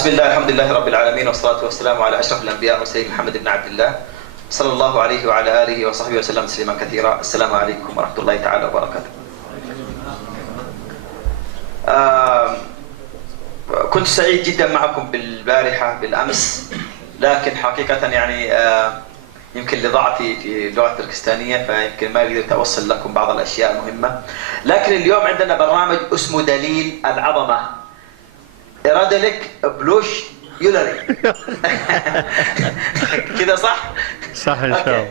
بسم الله الحمد لله رب العالمين والصلاة والسلام على أشرف الأنبياء والسيد محمد بن عبد الله صلى الله عليه وعلى آله وصحبه وسلم تسليما كثيرا. السلام عليكم ورحمة الله تعالى وبركاته. كنت سعيد جدا معكم بالبارحة بالأمس، لكن حقيقة يعني يمكن لضعفي في اللغة التركستانية فيمكن ما قدرت أوصل لكم بعض الأشياء المهمة، لكن اليوم عندنا برنامج اسمه دليل العظمة. إرادة لك بلوش يولري كذا صح؟ صح إن شاء الله.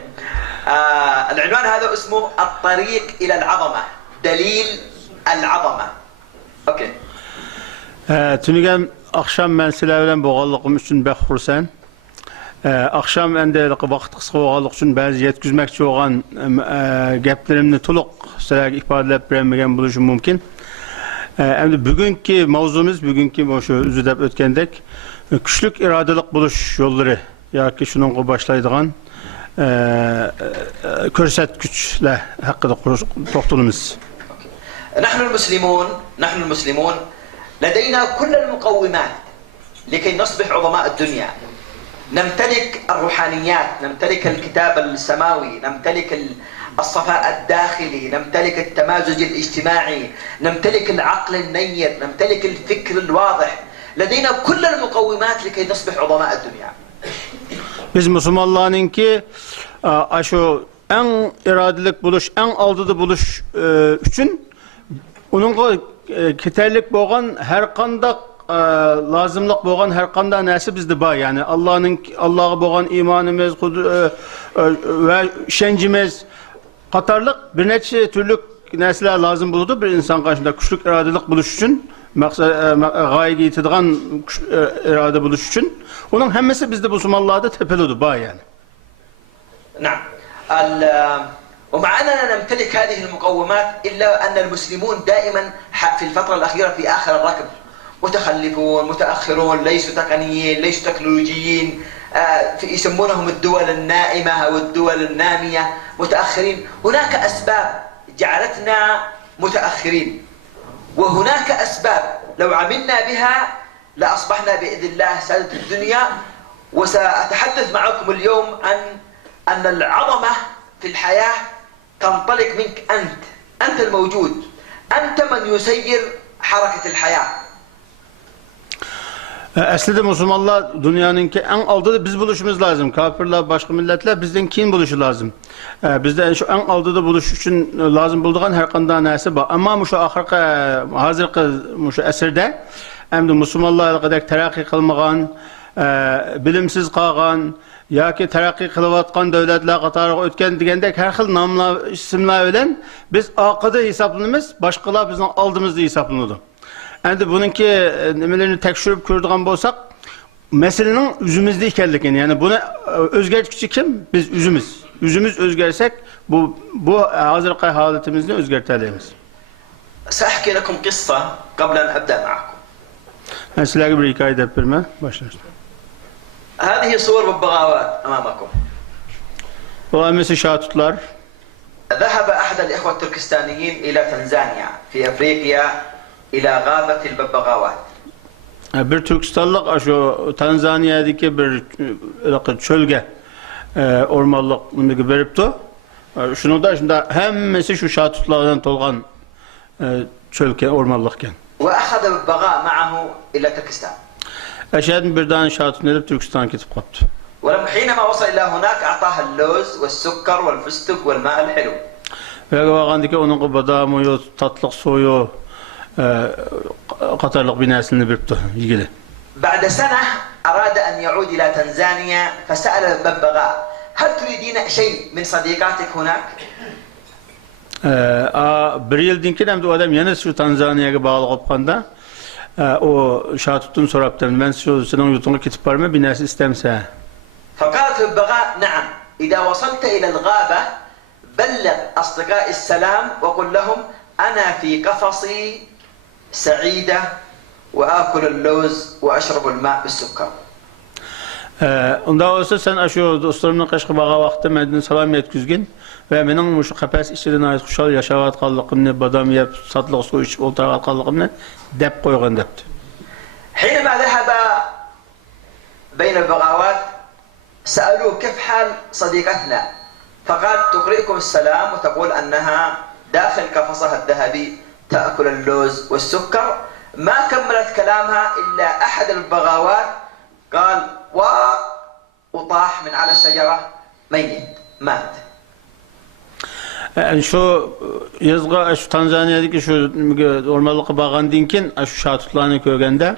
العنوان هذا اسمه الطريق إلى العظمة، دليل العظمة. أوكي. Tünügen akşam ben sizler bilen boğanlığım için bek xursand. Akşam endi vaqt qısqa boğanlıq üçün bəzi yetkizməkçi olan geplerimni to'liq sizlarga ifodalab bermagan bo'lishim mumkin. Endi bugungi mavzumuz, bugungi o'sha uzudab o'tgandek kuchlik irodalik bo'lish yo'llari yoki shuningga boshlaydigan ko'rsatkichlar haqida to'xtalamiz. نحن المسلمون لدينا كل المقومات لكي نصبح عظماء الدنيا. نمتلك الروحانيات، نمتلك الكتاب السماوي، نمتلك الصفاء الداخلي، نمتلك التمازج الاجتماعي، نمتلك العقل النير، نمتلك الفكر الواضح. لدينا كل المقومات لكي نصبح عظماء الدنيا. Biz Müslümanlarınki şu en iradelik buluş, en aldığı buluş için onun yeterlik boğan her kandak lazımlık boğan her kanda nesi bizde var, yani Allah'a boğan imanımız ve şencimiz katarlık bir neçe türlü nesler lazım buldu bir insan karşısında güçlük iradelik buluş için, gayet yitirilen irade buluş için onun hemmesi bizde Müslümanlarda tepeliydi var yani. نعم. ومع أننا نمتلك هذه المقومات إلا أن المسلمون دائما في الفترة الأخيرة في آخر الركب، متخلفون، متأخرون، ليسوا تقنيين، ليسوا تكنولوجيين، يسمونهم الدول النائمة أو الدول النامية، متأخرين. هناك أسباب جعلتنا متأخرين، وهناك أسباب لو عملنا بها لأصبحنا بإذن الله سادة الدنيا. وسأتحدث معكم اليوم عن أن العظمة في الحياة تنطلق منك أنت الموجود، أنت من يسير حركة الحياة. Aslında Müslümanlar dünyanınki en aldığı biz buluşumuz lazım. Kafirler, başka milletler bizden kim buluşu lazım. Bizde şu en aldığı buluş için lazım bulduğun her kandan nesi var. Ama şu ahirki hazırki şu eserde hem de Müslümanlar kadar terakki kılmagan, bilimsiz kalgan, ya ki terakki kılıvatkan devletler qatarı ötken degendek her xil namlar, isimler bilen biz akıda hesaplanımız, başkalar bizden aldığımızda hesaplanırdı. Endi bununki nimelerini tekşürüp ko'radigan bo'lsak, meselenin üzümüzde ekanligini, yani buni o'zgartuvchi kim? Biz üzümüz. Üzümüz o'zgarsek bu hozirgi holatimizni o'zgartiramiz. سأحكي لكم قصة قبل أن أبدأ معكم. Ben sizlerge bir hikaye deb berme, başlayalım. هذه صور ببغاوات أمامكم. Bu emisi şatutlar. ذهب أحد الإخوة التركستانيين إلى تنزانيا في أفريقيا إلى غابة الببغاوات. Bir Türkistanlık şu Tanzanya'daki bir çölge ormanlık veripti. Şunu da şimdi hemmesi şu şatutlardan tolgan çölge ormanlıkken. وأخذ ببغاء معه إلى تركستان. Eşhedin bir tane şatut edip Türkistan'a gidip kaptı. وحينما وصل إلى هناك أعطاه اللوز والسكر والفستق والماء الحلو. Ve vaqandaki onun badamı, tatlık suyu, qatarlıq binasını veripti ilgili. بعد سنة أراد أن يعود إلى تنزانيا فسأل الببغاء هل تريدين شيء من صديقاتك هناك؟ Bir yıldan keyin o adam yana şu Tanzanya'ya bağlı qopqanda o şatutun soraptım, ben şu senin yurtuna gidip barma binası istemse. فقالت الببغاء نعم إذا وصلت إلى الغابة بلغ أصدقائي السلام وقل لهم أنا في قفصي سعيدة وآكل اللوز وأشرب الماء بالسكر. Onda olsa sen şu dostlarımla qaşqı bağa vaqtda məndən salam yetkizgin ve benim şu qəpəs içindən ait xuşal yaşayatqanlığımni, badam yeyib, satlıq su içib oturaqanlığımni dep qoyğan depdi. حينما ذهب بين البغاوات سألوه كيف حال صديقتنا، فقال تقرئكم السلام وتقول أنها داخل قفصها الذهبي تأكل اللوز والسكر. ما كملت كلامها إلا أحد البغاوات قال وطاح من على الشجرة ميت مات. Yani şu yazga şu Tanzanya'daki şu ormanlıkı bağlandığın kin şu şahitlerini görgende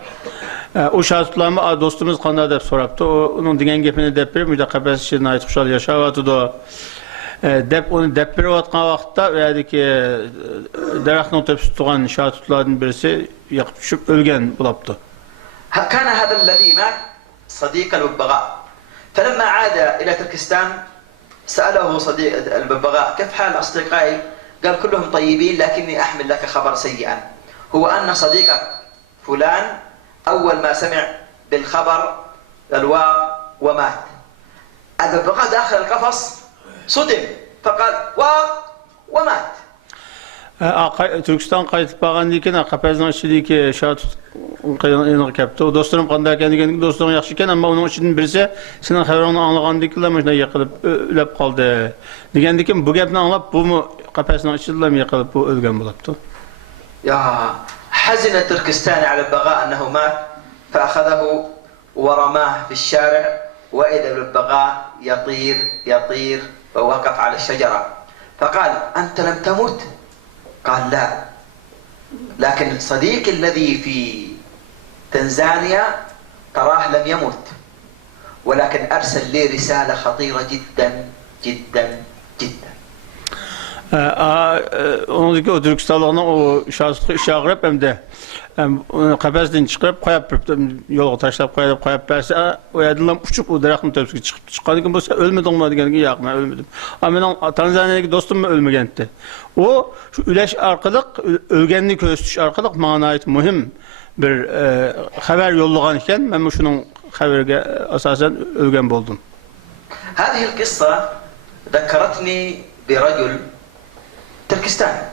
o şahitlerini dostumuz kanada dep soraptı. Onun digen gepini dep bir müdakabes için ait kuşal yaşavatı da dep onu dep bir vatkan vakitte veya ki deraktın tepsi tutan şahitlerin birisi yakıp düşüp ölgen bulaptı. كان هذا الذي مات صديق الببغاء، فلما عاد إلى تركستان سأله صديق الببغاء كيف حال أصدقائي؟ قال كلهم طيبين لكني أحمل لك خبر سيئا، هو أن صديقك فلان أول ما سمع بالخبر الواق ومات. الببغاء داخل القفص صدم فقال واق ومات. Türkistan kayıt bağlandıyken kapezden içindeki şahit yanık yaptı. O dostlarım kandayken diken dostlarım yaxşıken ama onun için birisi senin haberini anlagandıyla mı yakılıp ölüp kaldı. Digendikin bu gapni anlap bu mu kapezden içindile mi yakılıp bu ölgen bulaptı. يا حزن التركستاني على البغاء أنه مات فأخذه ورماه في الشارع وإذا بالبغاء يطير ووقف على الشجرة فقال أنت لم تمت؟ قال لا، لكن صديقي الذي في تنزانيا تراه لم يمت ولكن أرسل لي رسالة خطيرة جدا جدا جدا. Ondaki o Türkistanlı'nın o şahslığı işe ağırıp hem de kapasiten çıkarıp koyup yola taşlayıp koyup verse o yadından uçup o deraktın tepsiki çıkan ki bu sen ölmedin mi diyen ki yok ben ölmedim. Ama ben Tanzanya'daki dostum mu ölmegendi. O şu üleş arkalık ölgenlik ölçüş arkalık manayet mühim bir haber yollagan iken ben şunun haberge asasen ölgen buldum. هذه القصة ذكرتني برجل تركستاني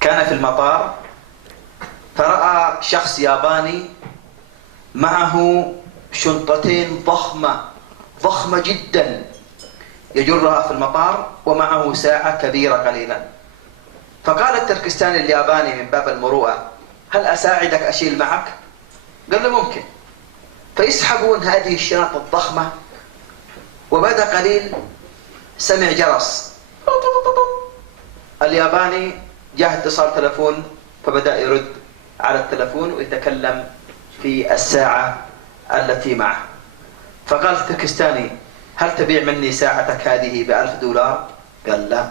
كان في المطار فرأى شخص ياباني معه شنطتين ضخمة جدا يجرها في المطار ومعه ساعة كبيرة قليلا، فقال التركستاني الياباني من باب المروءة هل أساعدك أشيل معك؟ قال له ممكن. فيسحبون هذه الشنط الضخمة وبعد قليل سمع جرس الياباني جاء اتصال تلفون فبدأ يرد على التلفون ويتكلم في الساعة التي معه، فقال التركستاني هل تبيع مني ساعتك هذه $1000؟ قال لا.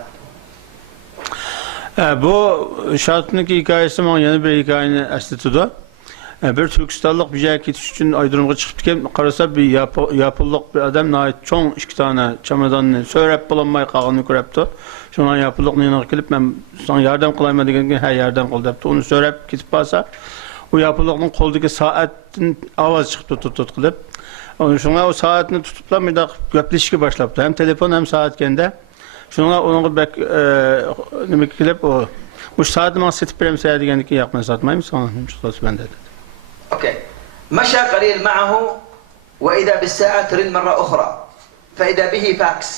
Bu şartındaki hikayesi bana yeni bir hikayenin esnetiyordu. Bir Türkistanlık bir yere gidiş için aydınlığa çıkıpken karasa bir yapıllık bir adam nait çoğun iki tane çamadanını söyleyip bulanmayı kağını görüptü. Şuna yapıllık yanına gelip ben sana yardım kılayım dediğinde her yardım kıl deyipti. Onu söyleyip gidip basa o yapıllığın koldaki saatin avaz çıktı tutup. Şuna o saatini tutup bir de göpleşki başladı. Hem telefon hem saat kendi. Şuna onu bek demek gelip o bu saati bana setip vereyim saat diyen ki yapmayı satmayayım sana şu ben dedi. اوكي. مشى قليل معه واذا بالساعه ترن مره اخرى فاذا به فاكس،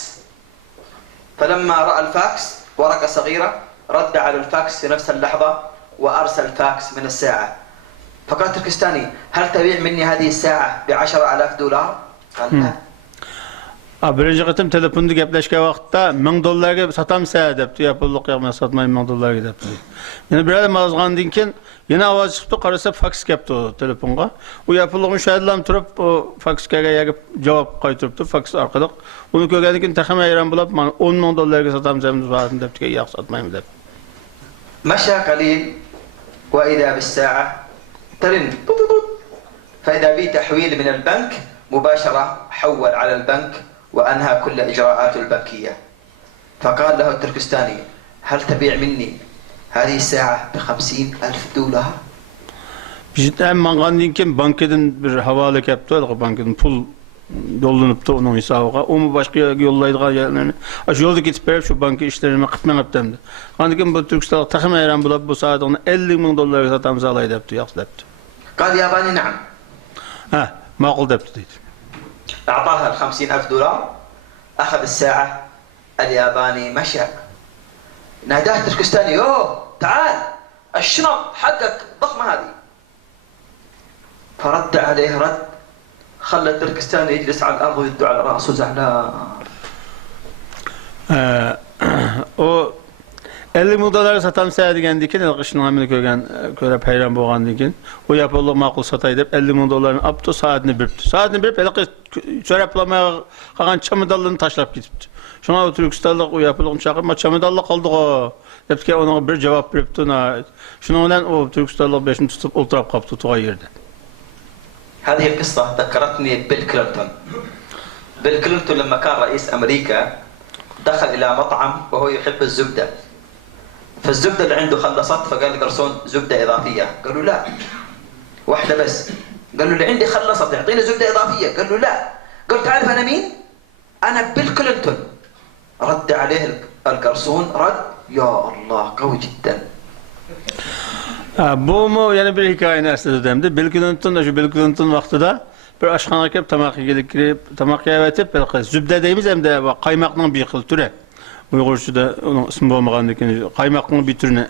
فلما راى الفاكس ورقه صغيره رد على الفاكس في نفس اللحظه وارسل فاكس من الساعه، فقال تركستاني هل تبيع مني هذه الساعه $10,000؟ قال لا. Birinci kıtım telefonda gepleşke vakitte $1000'ga satam sen depti. Yapıllık yapmaya satmayın $1000'ga depti. Yani bir adam azgan dinken yine avaz çıktı karısa faks yaptı o telefonga. O yapıllığın şahidlerim turup o fakska yakıp cevap kaytırıptı. Faks arkadık. Onu kökendikin takım ayıran bulup $10,000'ga satam sen depti ki yak satmayın depti. مشى قليل واذا بالساعه ترن فاذا به تحويل من البنك مباشره حول على البنك وأنهى كل إجراءاته البنكية، فقال له التركستاني هل تبيع مني هذه الساعة $50,000؟ Biz hem mangandinken bankadan bir havalı yaptı, bankadan pul yollanıptı onun hesabına. O mu başka yollaydığı yerlerini. Şu yolda gidip verip şu banka işlerine kıtmen yaptımdı. Kandikin bu Türkistan takım ayıran bulup bu saat onu $50,000 satamız alaydı yaptı, yaptı. قال ياباني نعم. ma'qul debdi deydi. أعطاها $50,000 أخذ الساعة. الياباني مشى ناداه تركستاني يوه تعال الشنط حقك ضخمة هذه. فرد عليه رد خلى التركستاني يجلس على الأرض ويدعو على رأسه زعلان. O 50 dolar satam sayadigan dikin, ilqishning hamini ko'rib hayron bo'lgan dikin. O yapolloq ma'qul satay deb 50 dolarni apto soatni beribdi. Soatni berib, ilqi so'raplamay qolgan chamadonlarni tashlab ketibdi. Shuna o Turkistonlik o yapolloqni chaqirib, "Chamadonlar qoldi-ku" debdi, ona bir javob beribdi. Shuning bilan o Turkistonlik beshini tutib o'ltirib qolibdi to'g'ri yerda. هذه القصة ذكرتني بيل كلينتون. بيل كلينتون لما كان رئيس أمريكا دخل إلى مطعم وهو يحب الزبدة. فالزبدة اللي عنده خلصت، فقال الجرسون زبدة إضافية. قالوا لا واحدة بس. قال له اللي عندي خلصت يعطيني زبدة إضافية. قال له لا. قال تعرف أنا مين؟ أنا بيل كلينتون. رد عليه الجرسون رد يا الله قوي جدا. Bu mu yani bir hikayenin esnasında demdi. Bill Clinton da şu Bill Clinton vaxtida bir aşxana kelib tamaq yegilib kirib, tamaq yeyip bir zübde deymiz hem de qaymaqning bir xil türü. Uyg'urchada uning ismi bo'lmagandan keyin qaymoqning bir turini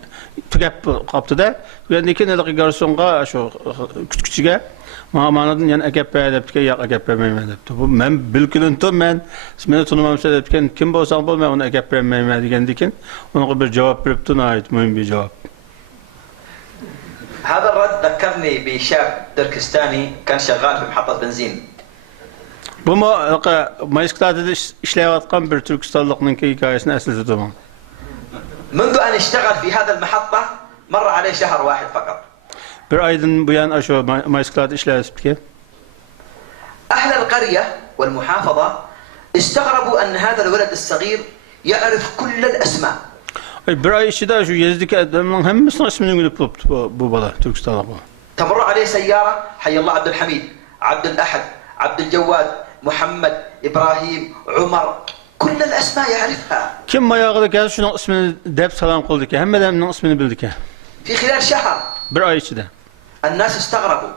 tugab qopdi-da. Undan keyin hali garsonga shu kutkuchiga ma'nodan yana akappa debdi, yo'q akappa bermayman debdi. Bu men Bill Clinton men meni tanimamsa debdi, kim bo'lsang bo'l, men uni akappa bermayman degandan keyin unga bir javob beribdi, nihoyat muhim bir javob. هذا الرد ذكرني بشاب تركستاني كان شغال في محطة بنزين. Bu Mayısk'ta işleyatkan bir Türkistanlık'ın hikayesini esnedi bana. منذ أن اشتغل في هذا المحطة مر عليه شهر واحد فقط. Bir aydan bu yan aşağı Mayısk'ta işleyattık ki. أهل القرية والمحافظة استغربوا أن هذا الولد الصغير يعرف كل الأسماء. Bir ay içinde şu yezdeki adamın hemmisinin ismini bilip bu bala Türkistanlık bu. تمر عليه سيارة حي الله عبد الحميد، عبد الأحد، عبد الجواد، محمد، إبراهيم، عمر، كل الأسماء يعرفها. Kim mayağı geldi şunun ismini dep salam kıldı ki, hem de ismini bildi ki. في خلال شهر. Bir ay içinde. الناس استغربوا.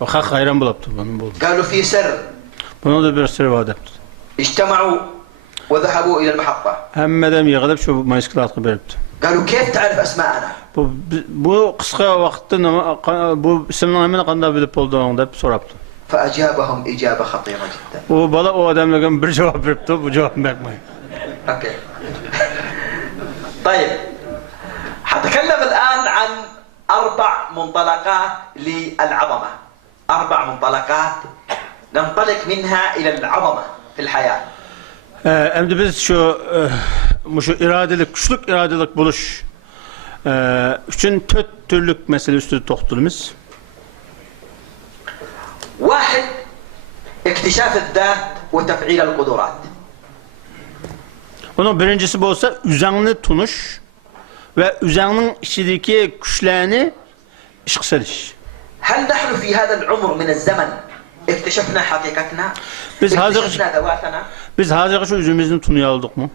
Ve hak hayran bulaptı bunun buldu. قالوا في سر. Bunun da bir sırrı var depti. اجتمعوا وذهبوا إلى المحطة. Hem de yığılıp şu Mayısk'ta veripti. قالوا كيف تعرف أسماءنا؟ Bu kısa vakitte bu isimlerin hemen kanda bilip olduğunu dep soraptı. فأجابهم إجابة خطيرة جدا. O bala o adamla bir cevap veripti, bu cevap vermeyin. اوكي. طيب. حتكلم الآن عن 4 منطلقات للعظمة. 4 منطلقات ننطلق منها إلى العظمة في الحياة. Şimdi biz şu iradelik, güçlük iradelik buluş üçün 4 türlük mesele üstü toxtalımız. واحد اكتشاف الذات وتفعيل القدرات. Onun birincisi bu olsa üzerine tunuş ve üzerinin içindeki güçlerini işe seliş. هل نحن في هذا العمر من الزمن اكتشفنا حقيقتنا؟ اكتشفنا ذواتنا؟ Biz hazır şu üzümüzün tunuya aldık mı?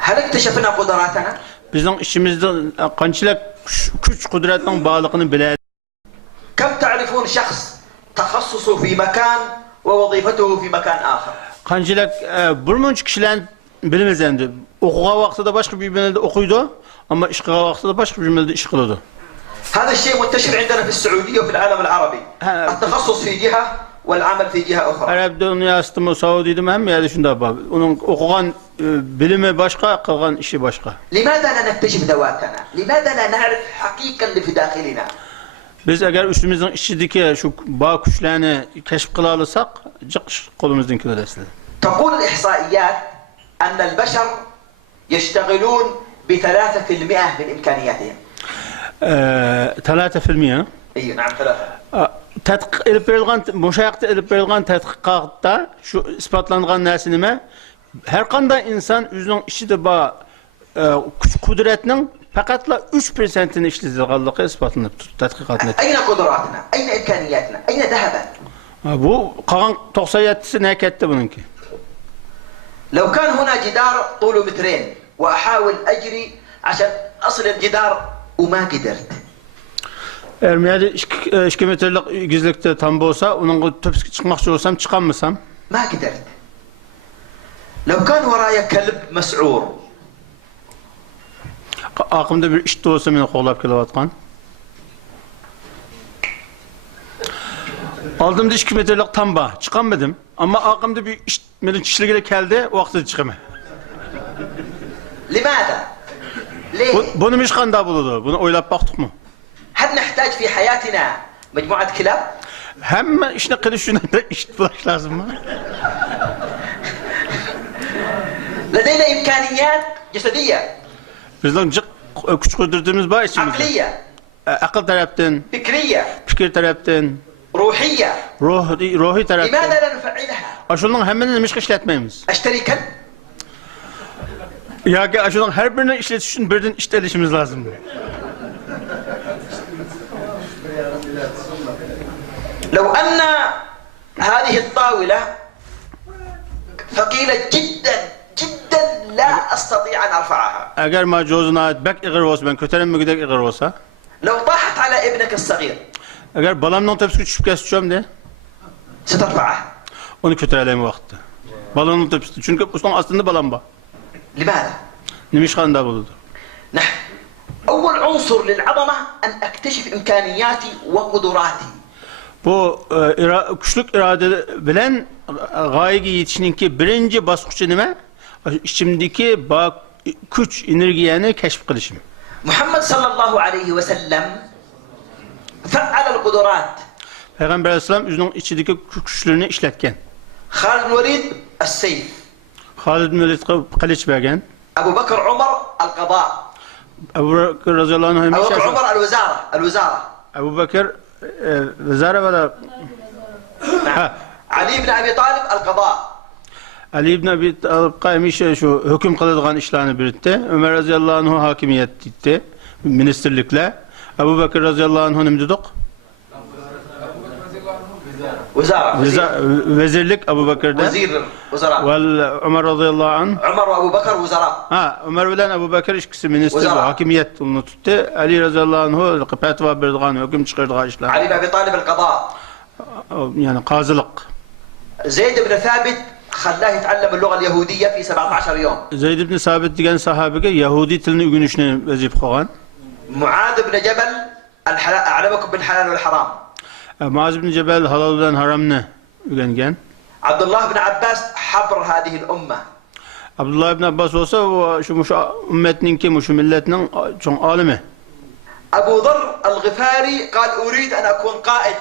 هل اكتشفنا قدراتنا؟ Bizim içimizde kançılık güç kudretinin bağlılığını bilelim. كم تعرفون شخص تخصصه في مكان ووظيفته في مكان آخر؟ Kançılık bulmunç kişilerin bilmez endi. Okuğa vaxtında başka bir bölümde okuydu ama iş kıla vaxtında başka bir bölümde iş kılıyordu. هذا الشيء منتشر عندنا في السعودية وفي العالم العربي. التخصص في جهة والعمل في جهة أخرى. Arap dünyasında mı Saudi'de mi hem ya şunda bab. Onun okuyan bilimi başka, kılgan işi başka. لماذا لا نكتشف ذواتنا؟ لماذا لا نعرف حقيقة اللي في داخلنا؟ Biz eğer üstümüzün içindeki şu bağ güçlerini keşif kılalırsak, cık kolumuzdan kilo desle. تقول الإحصائيات أن البشر يشتغلون ب3% من إمكانياتهم. 3%. إيه نعم 3. Tədqiq edib verilən, müşahidə edib verilən tədqiqatda şu isbatlanğan nəsə nimə? Hər qanday insan özünün içində güc qudretinin faqatla 3%-ni işlədildiyi isbatlanıb tədqiqatında. Ayna qudratına, ayna imkaniyatına, ayna zahaban? Bu qalan 97'si nə ketdi bununki? لو كان هنا جدار طوله 2 متر وأحاول أجري عشان أصل الجدار وما قدرت. Ermeyeli 2 metrelik gizlikte tam olsa, onun tepsi çıkmakçı olsam çıkammasam. ما قدرت. لو كان ورايا كلب مسعور Aklımda bir iş de olsa beni kovalap kelavatkan. Aldığımda 2 metrelik tamba çıkamadım. Ama aklımda bir iş benim çişliğe geldi, o vakti çıkamam. لماذا؟ ليه؟ Bunu mişkanda buldu. Bunu oylap baktık mı? هل نحتاج في حياتنا مجموعة كلاب؟ Hemen işine kılışına da iş bulaş lazım mı? لدينا إمكانيات جسدية Bizden küçük kudretimiz var içimizde. عقلية Akıl taraftan, فكرية fikir taraftan, روحية ruhi taraftan. لماذا لا نفعلها؟ Aşılığın hemen mişk işletmeyimiz. أشتري كلب Ya ki aşılığın her birini işletiş için birden işletişimiz lazım. لو أن هذه الطاولة ثقيلة جدا جدا لا أستطيع أن أرفعها Eğer macozuna ait bek iğir olsa, ben köteren mi gidek iğir olsa, لو طاحت على ابنك الصغير eğer balamdan tepsi küçük keseceğim de, سترفعه onu kötüreleyim vakti. Balanın tepsi, çünkü ustanın aslında balam var. لماذا؟ Nimişkanda bulundu. نحن أول عنصر للعظمة أن أكتشف إمكانياتي وقدراتي Bu güçlük irade bilen gayege yetişininki birinci baskıcı nime? İçimdeki güç, enerjiyeni keşf kılışım. محمد صلى الله عليه وسلم فعل القدرات Peygamber Aleyhisselam özünün içindeki güçlerini işletken. خالد بن وليد السيف Halid bin Velid kılıç vergen. أبو بكر عمر القضاء Ebu Bekir radıyallahu anh أبو بكر hemşe. عمر الوزارة Ebu Bekir vezare ve la نعم. علي بن أبي طالب القضاء Ali ibn Abi Talib kaymışı şu hüküm kılıdığan işlerini biritti. Ömer radıyallahu anh hakimiyet etti. Ministerlikle. Ebu Bekir radıyallahu anh ne dedik? وزارة Vezirlik Ebu Bekir'de. وزير وزراء Ve Ömer radıyallahu anh. عمر وأبو بكر وزراء Ömer bilen Ebu Bekir ikisi minister Uzara. hakimiyet onu tuttu. Ali radıyallahu anh petva berdiğan hüküm çıkardığı işler. علي بن أبي طالب القضاء Yani kazılık. زيد بن ثابت خلاه يتعلم اللغة اليهودية في 17 يوم Zeyd ibn Sabit diyen sahabege Yahudi tilini ügünüşüne vazif koyan. معاذ بن جبل أعلمكم بالحلال والحرام Muaz ibn Cebel halal bilen haramını ügengen. عبد الله بن عباس حبر هذه الأمة Abdullah ibn Abbas olsa o şu ümmetinin ki şu milletinin çok alimi. أبو ذر الغفاري قال أريد أن أكون قائد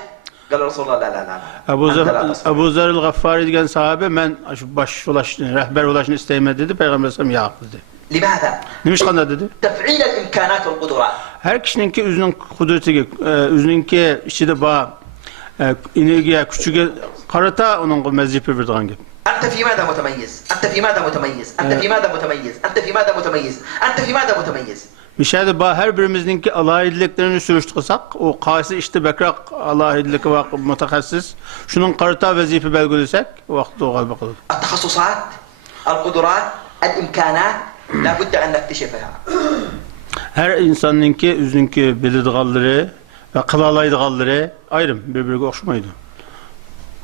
قال رسول الله لا لا لا Ebu Zer el-Gaffari diyen sahabe ben şu baş ulaşını, rehber ulaşını isteyme dedi. Peygamber sallallahu aleyhi ve sellem dedi. لماذا؟ Nimiş kanda dedi? تفعيل الإمكانات والقدرات Her kişinin ki özünün kudreti, özünün ki işi bağ, enerjiye, küçüge karata onun mezifi verdiğin gibi. أنت في ماذا متميز؟ أنت في ماذا متميز؟ أنت في ماذا متميز؟ أنت في ماذا متميز؟ أنت في ماذا متميز؟ Müşahede bağ her birimizin ki alahidiliklerini sürüştürсек, o kaysı işte bekrak alahidilik ve mutakassis, şunun karata vazife belgülesek, vakti o kalbe kalır. التخصصات القدرات الإمكانات لا بد أن نكتشفها Her insanın ki özünün ki bildiğleri ve kılalaydığı ayrım birbirine okşamaydı.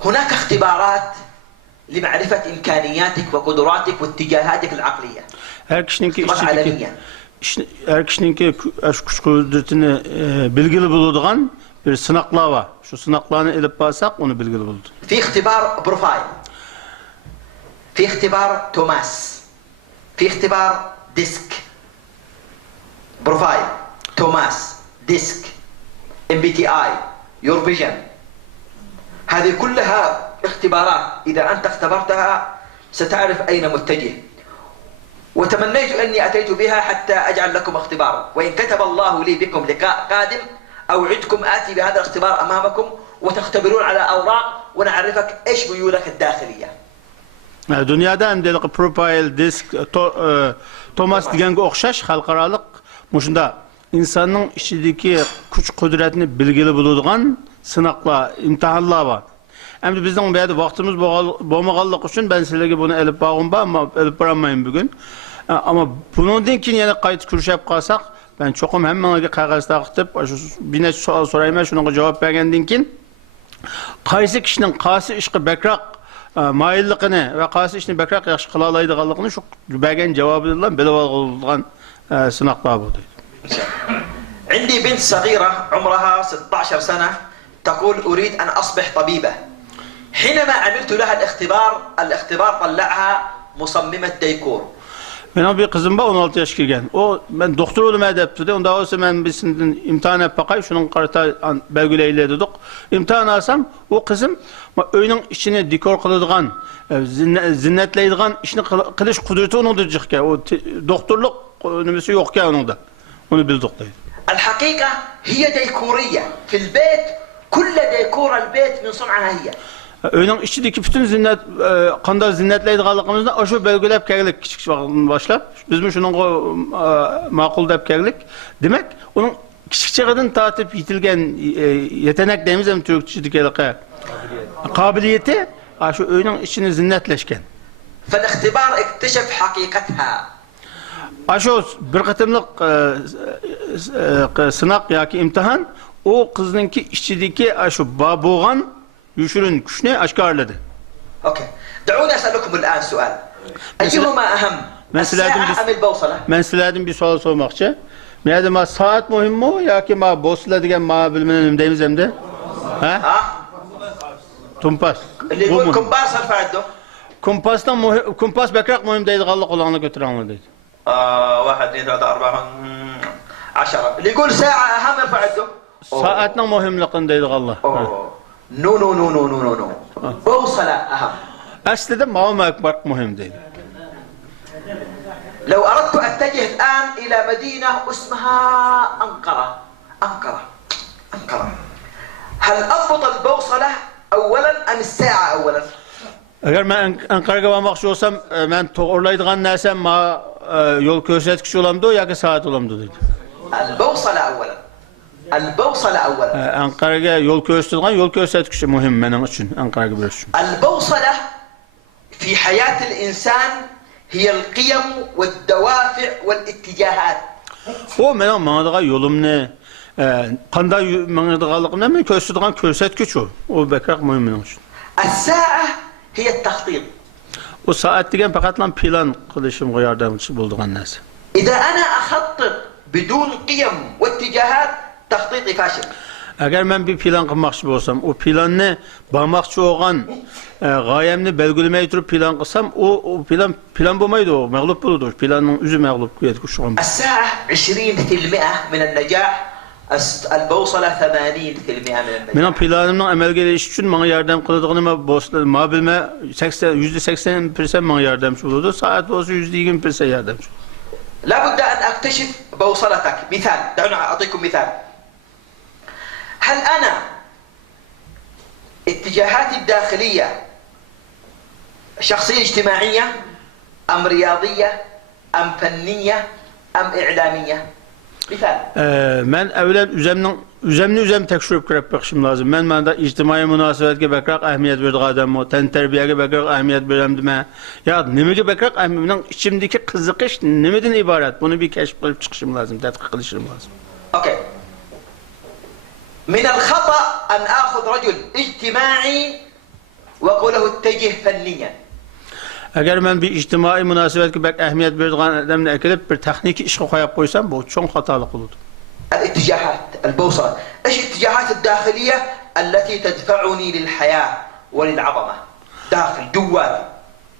هناك اختبارات لمعرفة إمكانياتك وقدراتك واتجاهاتك العقلية Her kişinin ki اختبار عالمية her kişinin ki güç kudretini bilgili bulduğun bir sınaklar var. Şu sınaklarını edip baksak onu bilgili buldu. في اختبار بروفايل في اختبار توماس في اختبار ديسك بروفايل توماس ديسك MBTI يورفيجن هذه كلها اختبارات إذا أنت اختبرتها ستعرف أين متجه وتمنيت أني أتيت بها حتى أجعل لكم اختبار وإن كتب الله لي بكم لقاء قادم أوعدكم آتي بهذا الاختبار أمامكم وتختبرون على أوراق ونعرفك إيش ميولك الداخلية Dünyada hem de profile, disk, Thomas diyen okşaş halkaralık muşunda insanın içindeki güç kudretini bilgili bulduğun sınakla, imtihanlar var. Hem de bizden bir vaktimiz boğmagallık için ben sizlere bunu elip bağım ama elip bırakmayın bugün. Ama bunun için yine kayıt kürşep kalsak Ben çokum hemmeňe kagaz taqtyp, bir neçe sual soraýman, şonuňa jogap bergendiň kin qaysı kişinin qaysı işe bekrak mayilligini ve qaysı işini bekrak ýaşy kıla alaýdyganlygyny şu bergen jogaby bilen bilip algan sınaklar boldy. عندي بنت صغيرة عمرها 16 سنة تقول أريد أن أصبح طبيبة. حينما عملت لها الاختبار طلعها مصممة ديكور. Benim bir kızım var 16 yaş kirgen. O ben doktor olum edepti. Onda olsa ben bir imtihan yap bakay. Şunun karata belgüleyle dedik. İmtihan alsam o kızım öyünün içine dekor kılıdığan, zinnetleydiğen işini kılış kudreti onun da çıkıyor. O doktorluk nümüsü yok ya onun da. Onu bildik deydi. الحقيقة هي ديكورية في البيت كل ديكور البيت من صنعها هي. Öyünün içindeki bütün zinnet, kanda zinnetleydiğanlığımızda aşağı belgülep geldik küçük vaktinden başlap. Bizim şunun makul dep geldik. Demek onun kiçikçe tatip yitilgen yetenek deyimiz hem Türkçedeki kabiliyeti aşağı öyünün içine zinnetleşken. فالاختبار اكتشف حقيقتها. Aşağı bir kıtımlık sınak ya ki imtihan o kızınki içindeki aşağı boğan yuşurun güçünü aşkarladı. اوكي. دعوني اسالكم الان سؤال. ايهما اهم؟ الساعة ام البوصلة؟ Ben sizlerden bir soru sormakçı. Meğer saat mühim mi ya ki bosla diyen bilmem nemdeyiz hem de? Ha? Tumpas. اللي يقول كومبارس ارفع يده. Kumpas bekrak mühim değil gallı kulağına götürenler dedi. 1 2 3 4 10. اللي يقول ساعة اهم ارفع يده. Saatinin mühimliğini değil gallı. نو نو نو نو نو نو. بوصلة اهم. Aslında mağma ekber mühim değil. لو أردت أتجه الآن إلى مدينة اسمها أنقرة. هل أضبط البوصلة أولا أم الساعة أولا؟ Eğer ben Ankara'ya varmak olsam ben doğrulaydıgan nersem yol göstergisi olamdı ya ki saat olamdı dedi. البوصلة أولا. Ankara'ya yol göstergisi mühim benim için Ankara'ya bir için. البوصلة في حياة الإنسان هي القيم والدوافع والاتجاهات. O benim manadaga yolum ne? Qanday manadagalyk ne? Men gösterdiğin göstergeç o. O bekrak mühim benim için. الساعة هي التخطيط. O saat degen fakatlan plan kılışım yardımcı bulduğun narsa. إذا أنا أخطط بدون قيم واتجاهات تخطيطي فاشل. Eğer ben bir plan qılmakçı olsam, o planı bağmakçı olan gayemni belgilemeye durup plan qılsam, o plan bulmaydı o, mağlup bulurdu. Planın üzü mağlup yetişmişim. الساعة 20% من النجاح. البوصلة 80% من النجاح. Benim planımın emel gelişi için bana yardım kıldığını ma bilme %80% bana yardımcı olurdu. Saat olsa %20% yardımcı. لا بد أن أكتشف بوصلتك. مثال، دعونا أعطيكم مثال. هل أنا اتجاهاتي الداخلية شخصية اجتماعية أم رياضية أم فنية أم إعلامية؟ مثال. Ben evlen üzemni tekşürüp kirip bakışım lazım. Ben de ictimai münasebetke bekrak ahmiyet verdik adamı, ten terbiyege bekrak ahmiyet veremdime. Ya nemege bekrak ahmiyetin içimdeki kızıkış nemeden ibaret? Bunu bir keşif kılıp çıkışım lazım, tetkik kılışım lazım. Okay. من الخطأ أن آخذ رجل اجتماعي وأقول له اتجه فنيا. Eğer ben bir ictimai münasebetke bek ahmiyet verdik adamını ekilip bir teknik işe koyup koysam bu çok hatalık olurdu. الاتجاهات البوصلة. ايش الاتجاهات الداخلية التي تدفعني للحياة وللعظمة داخل جواتي.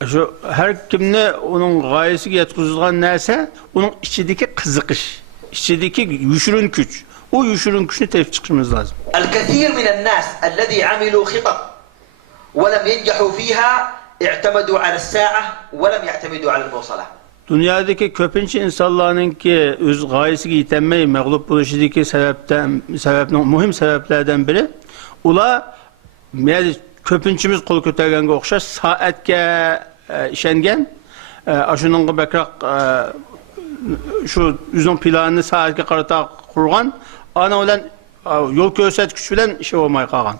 Şu her kimne onun gayesi yetkizilgan neyse onun içindeki kızıkış, içindeki yuşurun güç. O yuşurun güçünü tespit çıkmamız lazım. الكثير من الناس الذي عملوا خطط ولم ينجحوا فيها اعتمدوا على الساعة ولم يعتمدوا على البوصلة. Dünyadaki köpünç insanların ki öz gayesi yetenmeyi mağlup buluşudaki mühim sebeplerden biri ula yani köpünçümüz kol kötərgənə oxşar saatga işengen aşının bekrak şu üzün planını saatga qarata qurğan ana olan yol göstərgüç bilen işe olmay qalğan.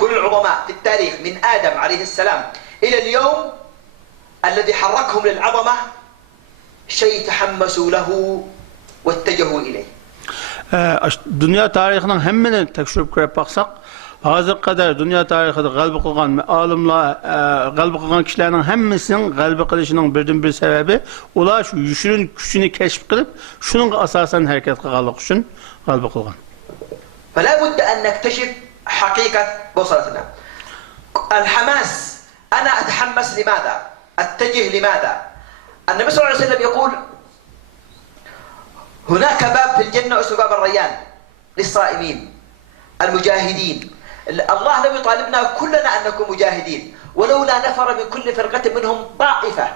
كل العظماء في التاريخ من آدم عليه السلام إلى اليوم الذي حركهم للعظمة شيء تحمسوا له واتجهوا إليه. Dünya tarixinin hemmini tekşürüp görüp baksak, hazır kadar dünya tarixinde galbi kılgan alimler, galbi kılgan kişilerin hemmisinin galbi kılışının birden bir sebebi, ular şu yüşürün güçünü keşif kılıp, şunun asasen hareket kılganlık için galbi kılgan. فلا بد أن نكتشف حقيقة بصرتنا. الحماس، أنا أتحمس لماذا؟ أتجه لماذا؟ النبي صلى الله عليه وسلم يقول هناك باب في الجنة اسمه باب الريان للصائمين المجاهدين. الله لم يطالبنا كلنا أن نكون مجاهدين، ولولا نفر من كل فرقة منهم طائفة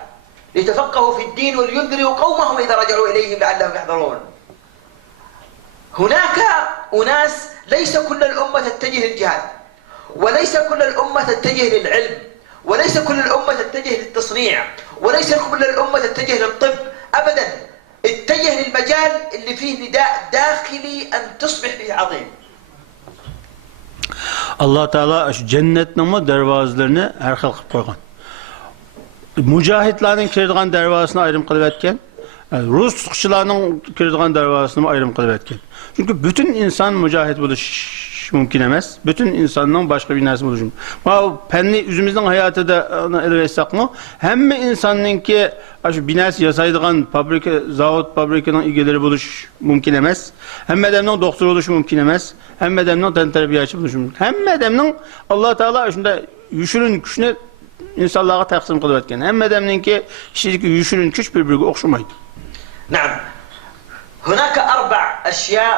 ليتفقهوا في الدين ولينذروا قومهم إذا رجعوا إليهم لعلهم يحذرون. هناك أناس ليس كل الأمة تتجه للجهاد، وليس كل الأمة تتجه للعلم، وليس كل الأمة تتجه للتصنيع، وليس كل الأمة تتجه للطب أبدا. اتجه للمجال اللي فيه نداء داخلي أن تصبح به عظيم. Allah Teala cennetnama dervazlarını her xil qilib qo'ygan. Mujahidlarning kiradigan darvozasini ayrim qilib etgan, Rus tutquchilarning kiradigan darvozasini ayrim qilib etgan. Çünkü bütün insan mujahid bo'lish mumkin emas. Bütün insanның boshqa bir narsa bo'lishi mumkin. Bu penni o'zimizning hayotida elbetsakmi, hamma insonningki shu binasi yasaydigan fabrika, zavod, fabrikaning egalari bo'lish mumkin emas. Hamma odamning doktor bo'lishi mumkin emas. Hamma odamning tantarbiyachi bo'lishi mumkin. Hamma odamning Alloh taolo shunda yushurin kuchni insonlarga taqsim qilib etgan. Hamma odamningki ishidagi yushurin kuch bir-biriga o'xshamaydi. نعم. هناك 4 أشياء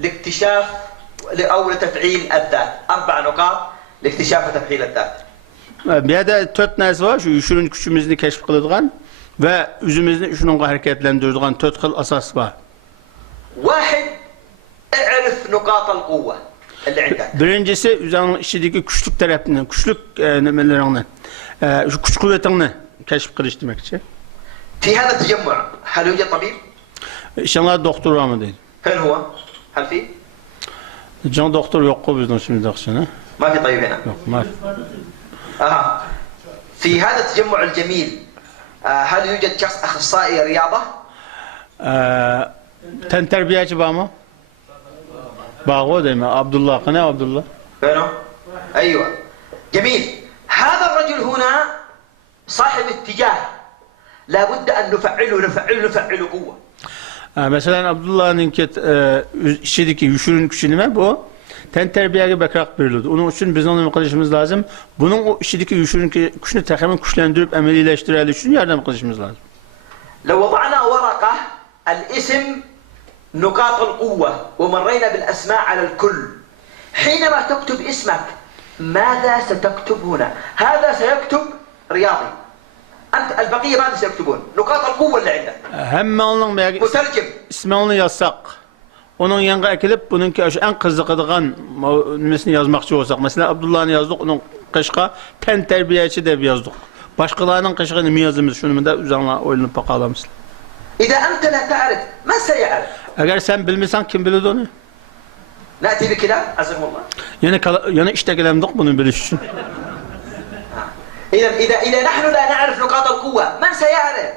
لاكتشاف أو لتفعيل الذات. 4 نقاط لاكتشاف وتفعيل الذات. Bir de 4 narsa var, şu yüşürün küçümüzünü keşif kıldıgan ve üzümüzünü şununla hareketlendirdiğin 4 xil asas var. واحد اعرف نقاط القوة اللي عندك. Birincisi üzerinin içindeki güçlük tarafını, güçlük nemelerini, şu güç kuvvetini keşif kılış demek için. في هذا التجمع هل يوجد طبيب؟ İnşallah doktor var mı değil? فين هو؟ هل في؟ Can doktor yok mu bizden şimdi akşamı? ما في طبيب هنا. Yok, ما أها. في هذا التجمع الجميل هل يوجد شخص أخصائي رياضة؟ Ten terbiyeci var mı? Bağ değil mi? Abdullah. Ne Abdullah? فينه؟ أيوة. جميل. هذا الرجل هنا صاحب اتجاه. لابد أن نفعله قوة. Mesela Abdullah'ın işideki yüşürün güçünü bu ten terbiyeye bakarak verildi. Onun için bizim onu kılışımız lazım. Bunun o işideki yüşürün güçünü tamamen güçlendirip emelileştirelim için yardım kılışımız lazım. لو وضعنا ورقة الاسم نقاط القوة ومرينا بالأسماء على الكل حينما تكتب اسمك ماذا ستكتب هنا؟ هذا سيكتب رياضي. أنت البقية ماذا سيكتبون؟ نقاط القوة اللي عندك. Hem onun مترجم. ismini yazsak, onun yanına ekilip bununki en kızıqıdığan mesini yazmakçı olsak. Mesela Abdullah'ını yazdık, onun kışka ten terbiyeci de yazdık. Başkalarının kışkını mı yazımız şunu da üzerine oylanıp bakalımız. إذا أنت لا تعرف من سيعرف؟ Eğer sen bilmirsen kim bilir onu? نأتي بكلام عزكم الله. Yani işte gelemdik bunu biliş için. إذا نحن لا نعرف نقاط القوة من سيعرف؟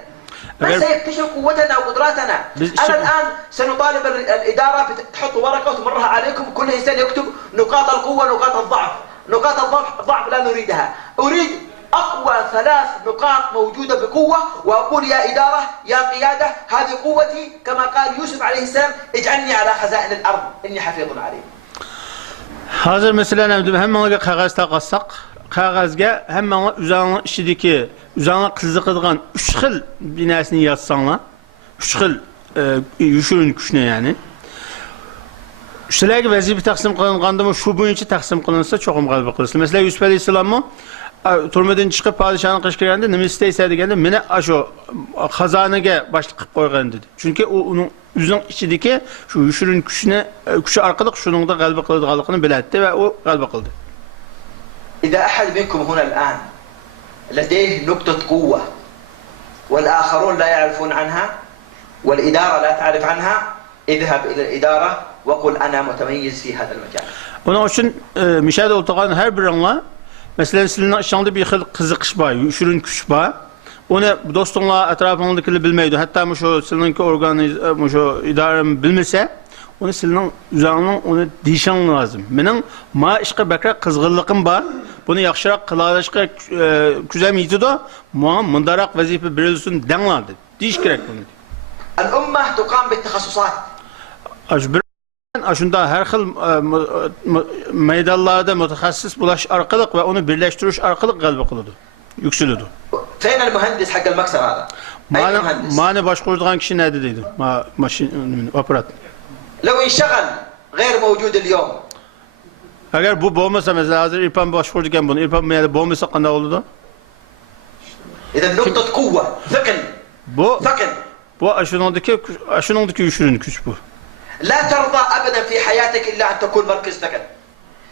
من سيكتشف قوتنا وقدراتنا؟ أنا الآن سنطالب الإدارة تحط ورقة وتمرها عليكم كل إنسان يكتب نقاط القوة نقاط الضعف. نقاط الضعف لا نريدها. أريد أقوى 3 نقاط موجودة بقوة وأقول يا إدارة يا قيادة هذه قوتي كما قال يوسف عليه السلام اجعلني على خزائن الأرض إني حفيظ عليم. Hazır mesela hemen kağıt takassak, kağızga hemen üzerine işideki, üzerine kızıqıdığan 3 xil binasını yazsanlar, 3 xil yüşürün güçüne yani. Şularga vazifa taqsim qilinganda shu bo'yicha taqsim qilinsa cho'qim qalbi qilsin. Mesela Yusuf alayhissalomni turmadan chiqib podshohni qish kelganda nima istaysa deganda meni shu xazanaga boshliq qilib qo'ygan dedi. Chunki u uning o'zining ichidagi shu yushurin kuchi orqali shuningda qalbi qiladiganligini biladi va u qalbi qildi. إذا أحد منكم هنا الآن لديه نقطة قوة والآخرون لا يعرفون عنها والإدارة لا تعرف عنها اذهب إلى الإدارة وقل أنا متميز في هذا المجال. Onun için müşahede olduğun her birinle mesela sizin aşağıda bir xil qiziqish var, yushurin kuch var. onu dostunla etrafındakileri bilmeydi. Hatta şu sizinki şu idarem bilmese, onu sizin üzerinin onu dişen lazım. Benim ma işe bakra kızgınlığım var. Bunu yaxşırak kılarışka küzem yitido. Ma mundarak vazife birilsin denlandı. Diş gerek bunu. الأمة تقام بالتخصصات. Aşında her xil meydanlarda mütehassıs bulaş arkalık ve onu birleştiriş arkalık galbi kılıdı. Yükseldi. فين المهندس حق المكسر هذا؟ أي مهندس؟ Mani başkurduğun kişi nerede dedi? Maşin aparat. لو انشغل غير موجود اليوم. Eğer bu boğmasa mesela hazır İrfan başvurduyken bunu İrfan meyada boğmasa kanda oldu. إذا نقطة قوة ثقل. ثقل. Bu aşınındaki üşürün güç bu. لا ترضى أبدا في حياتك إلا أن تكون مركز ثقل.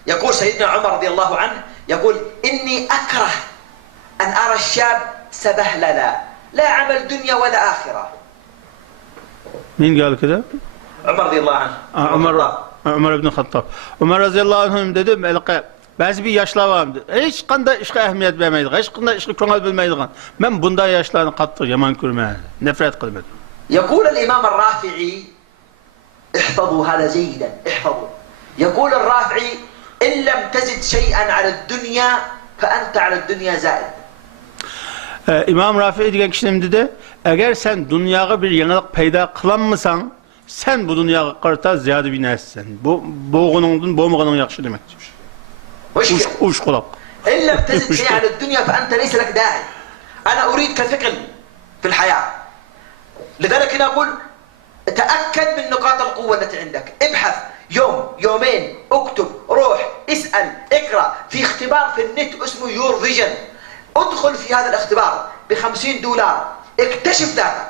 يقول سيدنا عمر رضي الله عنه يقول إني أكره أن أرى الشاب سبهللا لا عمل دنيا ولا آخرة. مين قال كده؟ عمر رضي الله عنه. Ömer ibn Hattab. Ömer radıyallahu anh dedi, bazı bir yaşlar vardı. Hiç kanda işe ehemmiyet vermeydi. Hiç kanda işe köngel bilmeydi. Ben bunda yaşlarını katlı yaman görmedim. Nefret kılmadım. يقول الإمام الرافعي احفظوا هذا جيدا احفظوا. يقول الرافعي إن لم تزد شيئا على الدنيا فأنت على الدنيا زائد. İmam Rafi diyen kişinin dedi, eğer sen dünyaya bir yenilik peyda kılanmısan, sen bu dünyaya karta ziyade binersin. Bu boğunun boğmaganın yakşı demektir. Uş kulak. إن لم تزد شيئا على الدنيا فأنت ليس لك داعي. أنا أريدك ثقل في الحياة. لذلك أنا أقول تأكد من نقاط القوة التي عندك. ابحث يوم يومين اكتب روح اسأل اقرأ في اختبار في النت اسمه يور فيجن. ادخل في هذا الاختبار ب$50 اكتشف ذاتك.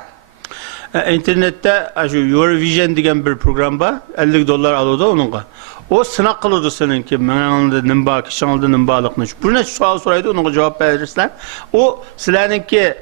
İnternette şu Eurovision diyen bir program var. $50 alıyordu onunla. O sınav kılıyordu seninki. Menanında nimba, kişanıldı nimbalıkını. Buna sual soraydı, onunla cevap verirsen. O silahınki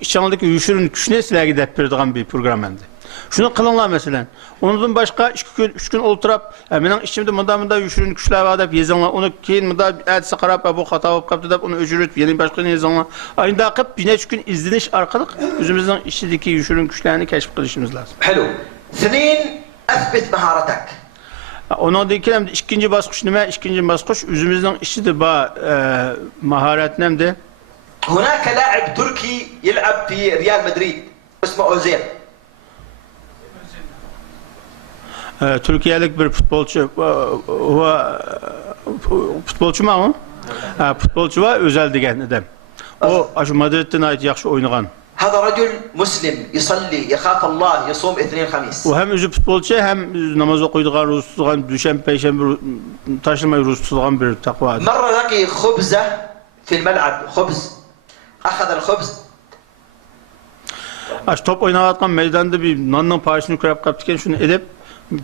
kişanıldaki yüşürün küçüne silah gidip verdiğin bir program hem de. Şunu kılınlar mesela. Ondan başka 3 gün oturup, benim işimde mında yüşürün küçüler var deyip yazanlar. Onu keyin mında edisi qarab, bu hata olup kaptı deyip onu öcürüp, yeni başka yazanlar. Aynı akıp bir neç gün izleniş arkalık özümüzün işindeki yüşürün küçülerini keşif kılışımız lazım. حلو. اثنين أثبت مهارتك. Onun da ikinci baskış ne? İkinci baskış özümüzün işidir ba maharet nemde. هناك لاعب تركي يلعب في ريال مدريد اسمه أوزيل. Türkiye'lik bir futbolcu futbolcu mu? Futbolcu var özel diyen adam. O şu Madrid'den ait yaxşı oynayan. هذا رجل مسلم يصلي يخاف الله يصوم اثنين خميس. O hem özü futbolcu hem namaz okuyduğun, ruhsuz tutduğun, düşen peşembe taşımayı ruhsuz tutduğun bir takva. مرة لقي خبزة في الملعب خبز. أخذ الخبز. Top oynarken meydanda bir nandan parçasını kırıp kaptıkken şunu edip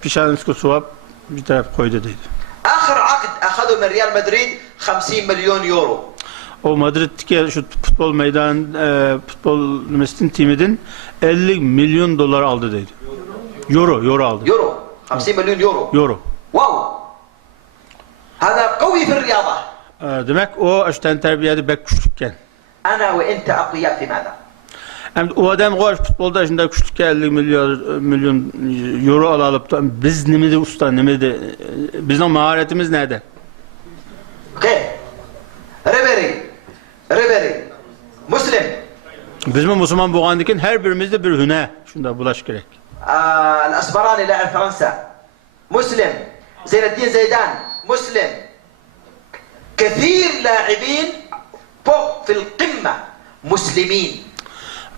pişanıskı suap bir taraf koydu dedi. آخر عقد أخذه من ريال مدريد 50 مليون يورو. O Madrid'deki şu futbol meydan futbol mesleğin timidin $50 milyon aldı dedi. Euro aldı. يورو 50 مليون يورو. Euro. واو. هذا قوي في الرياضة. Demek o açtan terbiyede bek küçükken. أنا وأنت أقوياء في ماذا؟ Hem o adam o futbolda şimdi küçükken 50 milyon euro alıp da biz nemede usta nemede bizim maharetimiz nerede? Okay. Ribéry. Muslim. Bizim Müslüman boğandıkken her birimizde bir hüne şunda bulaş gerek. الأسبراني لاعب فرنسا مسلم. زين الدين زيدان مسلم. كثير لاعبين فوق في القمة مسلمين.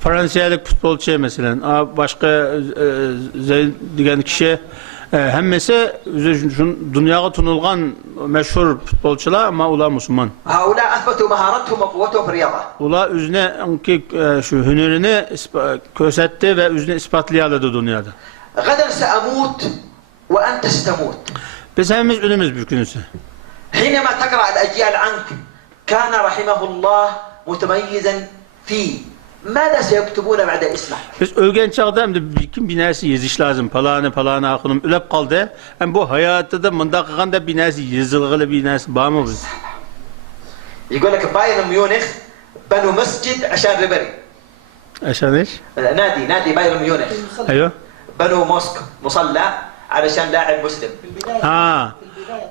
Fransa'daki futbolcu mesela başka diyen kişi hemmesi dünyaya tunulgan meşhur futbolcular ama ular Müslüman. هؤلاء أثبتوا مهارتهم وقوتهم في الرياضة. Ular üzerine şu hünerini gösterdi ve üzerine ispatlayadı dünyada. غدا سأموت وأنت ستموت. Biz hepimiz ölümüz bir günüsü. حينما تقرأ الأجيال عنك كان رحمه الله متميزا في ماذا سيكتبون بعد اسمك؟ Biz ölgen çağda hem de bir binası yazış lazım. Palana akınım ölüp kaldı. Hem bu hayatta da mında kılganda binası yazılgılı binası bağ mı bu? يقول لك بايرن ميونخ بنوا مسجد عشان ريبيري. عشان ايش؟ نادي بايرن ميونخ ايوه بنوا موسك مصلى علشان لاعب مسلم. في البداية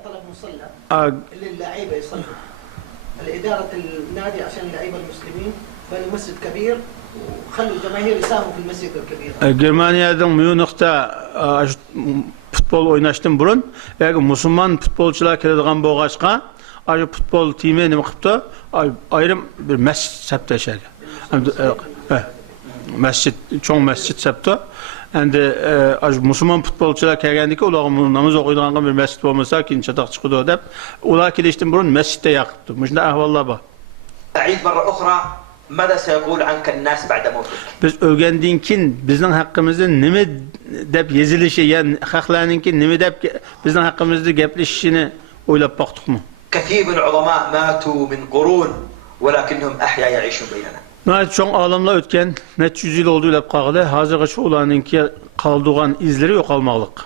طلب مصلى للاعيبة يصلوا. الإدارة النادي عشان اللعيبة المسلمين بنوا مسجد كبير وخلوا الجماهير يساهموا في المسجد الكبير. Germanya'dan Münih'te futbol oynaştım burun. Müslüman futbolcular keladigan bo'lg'achqa, aşı futbol timi nima qilibdi? Ayrım bir masjid sapti şerga. Masjid, cho'ng masjid sapti. Endi Müslüman futbolcular kelgandiki, ular namoz o'qiydigan bir masjid bo'lmasa, keyin chataq chiqadi deb, ular kelishdan burun masjidda yaqibdi. Shunday ahvollar bor. أعيد مرة أخرى ماذا سيقول عنك الناس بعد موتك؟ Biz ölgəndən kin bizning haqqımızda nima deb yezilishi, yəni xalqlarninki nima deb bizning haqqımızda gaplaşishini o'ylab baxdıqmı? كثير من العظماء ماتوا من قرون ولكنهم أحيا يعيشون بيننا. Nəhayət çox alimlər ötən neçə yüz il oldu ilə qaldı. Hazırki ularninki qaldığan izləri yoxalmaqlıq.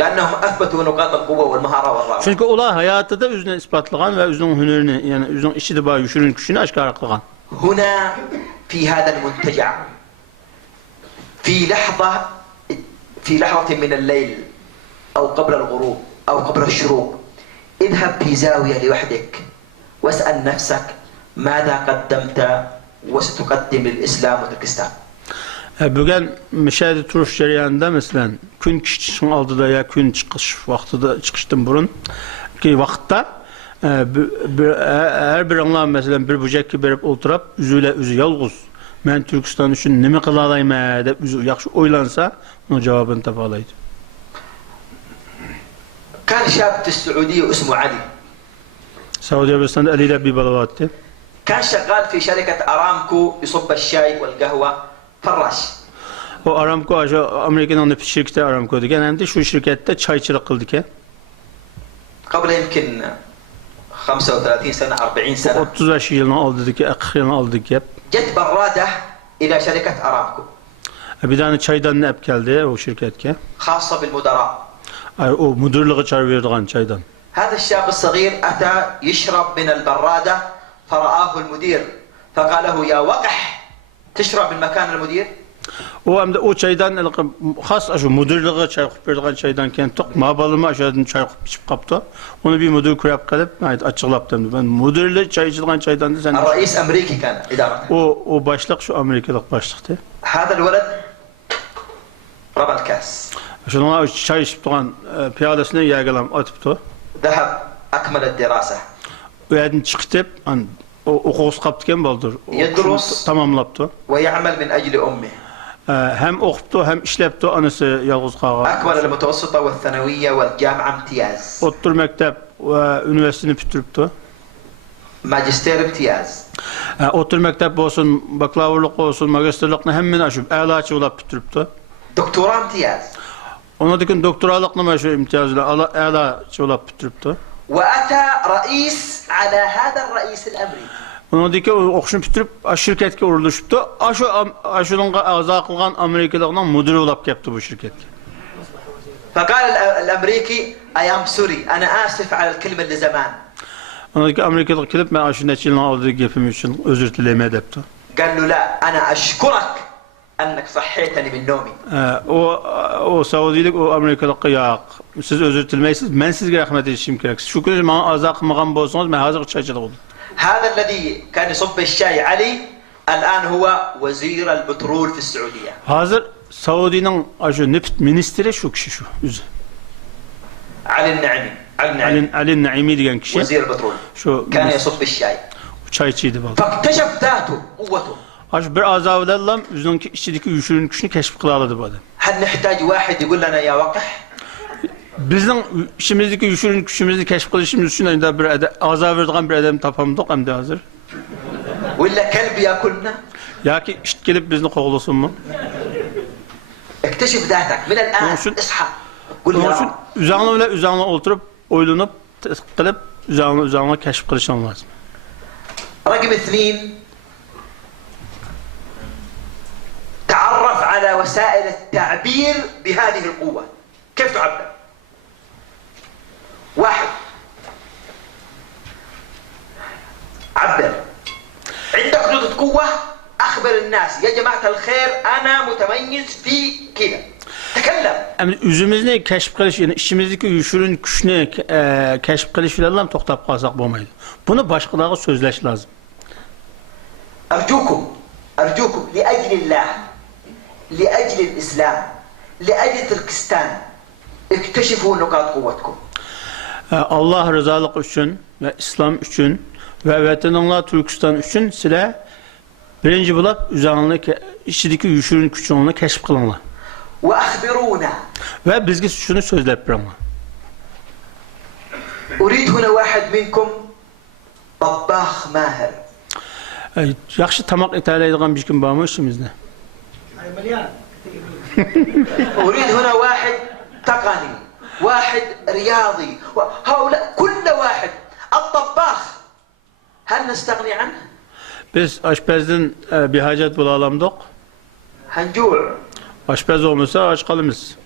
لأنهم أثبتوا نقاط القوة والمهارة والرغبة. Çünki ular həyatında özünü isbatlagan və özünün hünərini, yəni özünün işidə var, yüşürün gücünü aşkar qılğan. هنا في هذا المنتجع في لحظة من الليل أو قبل الغروب أو قبل الشروق اذهب في زاوية لوحدك واسأل نفسك ماذا قدمت وستقدم للإسلام وتركستان. Bugün müşahede turuş jarayonida mesela kun chiqishning oldida ya kun chiqish vaqtida chiqishdan burun ki vaqtda her biringlar mesela bir bujakka berib o'tirib o'zi yolg'iz men Turkiston uchun nima qila olayman deb o'zi yaxshi o'ylansa uni javobini topa oladi. كان شاب في السعودية اسمه علي. Saudiya Arabistonda Ali deb bir bola bor. كان شغال في شركة أرامكو يصب الشاي والقهوة فراش. O Aramco, Amerika'nın nefis şirketi Aramco degan, hem de şu şirkette çayçılık kıldı ki. قبل يمكن 35 سنة 40 سنة. 35 yılını aldı ki, 40 yılını aldı ki. جت برادة إلى شركة أرامكو. Bir tane çaydan ne geldi o şirket ki. خاصة بالمدراء. O müdürlüğü çay verdiğin çaydan. هذا الشاب الصغير أتى يشرب من البرادة فرآه المدير فقال له يا وقح تشرب من مكان المدير. O hem de o çaydan has şu müdürlüğe çay koyup verdiğin çaydan kendi tok mabalıma aşağıdan çay koyup içip kaptı. Onu bir müdür kurap kalıp açıklayıp dedim. Ben müdürlüğe çay içildiğin çaydan da sen. الرئيس أمريكي كان إدارة. O başlık şu Amerikalık başlıktı. هذا الولد رمى الكاس. Şunun çay içip duran piyadesine yağılam atıptı. ذهب أكمل الدراسة. O yerden çıktı. O okuğuz kaptıken baldır. يدرس tamamlaptı. ويعمل من أجل أمه. Hem okuptu hem işlepti anısı yalğız kağa. أكمل المتوسطة والثانوية والجامعة امتياز. Ottur mektep ve üniversitesini bitiripti. ماجستير امتياز. Ottur mektep olsun, baklavurluk olsun, magisterlikni hemmini aşıp, a'laçı olap bitiripti. دكتوراه امتياز. Ona dikin doktoralıkni meşhur imtiyazla a'laçı olap bitiripti. وأتى رئيس على هذا الرئيس الأمريكي. Ona dikin okuşunu bitirip şirketke uğurluşupti. Aşunun ağza kılgan Amerikalıkla müdürü olap kepti bu şirketke. فقال الأمريكي I am sorry أنا آسف على الكلمة اللي زمان. Ona dikin Amerikalık gelip ben aşın neçilini aldığı gepim için özür dileme edepti. قال له لا أنا أشكرك أنك صحيتني من نومي. O Saudilik o Amerikalık'a ya siz özür dilemeysiz ben sizge rahmet edişim gerek. Şükür bana ağza kılmagan bolsanız ben hazır çayçılık oldum. هذا الذي كان يصب الشاي علي الآن هو وزير البترول في السعودية. Hazır Saudi'nin aşı neft ministri şu kişi şu. علي النعمي. Ali Naimi diyen kişi. وزير البترول. Şu كان يصب الشاي. çayçıydı bal. فاكتشف ذاته قوته. Aşı bir azavlarla yüzünün içindeki güçlüğün güçünü keşif kılaladı bu adam. هل نحتاج واحد يقول لنا يا وقح؟ Bizden işimizdeki güçlüğün güçümüzü keşif kılışımız için de bir azav verdiğin bir adam tapamadık hem de hazır. ولا كلب ياكلنا؟ Ya ki işte gelip bizni kovulsun mu? اكتشف ذاتك من الآن اصحى قل Onun يا için رب. üzerine oturup oylanıp kılıp üzerine keşif kılışan lazım. رقم 2 تعرف على وسائل التعبير بهذه القوة. كيف تعبر؟ واحد عبر عندك نقطة قوة أخذ أخبر الناس يا جماعة الخير أنا متميز في كذا. تكلم. Yani özümüzni keşif qilish, yani içimizdeki yuşurun güçünü keşif qilish bilan ham to'xtab qolsak bo'lmaydi. Buni boshqalarga so'zlash lozim. أرجوكم لأجل الله، لأجل الإسلام، لأجل تركستان اكتشفوا نقاط قوتكم. Allah rızalığı üçün ve İslam üçün ve vatanınla Türkistan üçün sizler birinci bulap üzerinde içindeki yuşurun güçünü keşif kılınlar. وأخبرونا. Ve bizge şunu sözlep birinler. أريد هنا واحد منكم طباخ ماهر. Yaxşı tamak ithal bir kim var mı işimizde? مليان. أريد هنا واحد تقني، واحد رياضي، هؤلاء كل واحد. الطباخ هل نستغني عنه؟ Biz aşpezden bir hacet bulalımdık. هنجوع. Aşpez olmasa aç kalırız.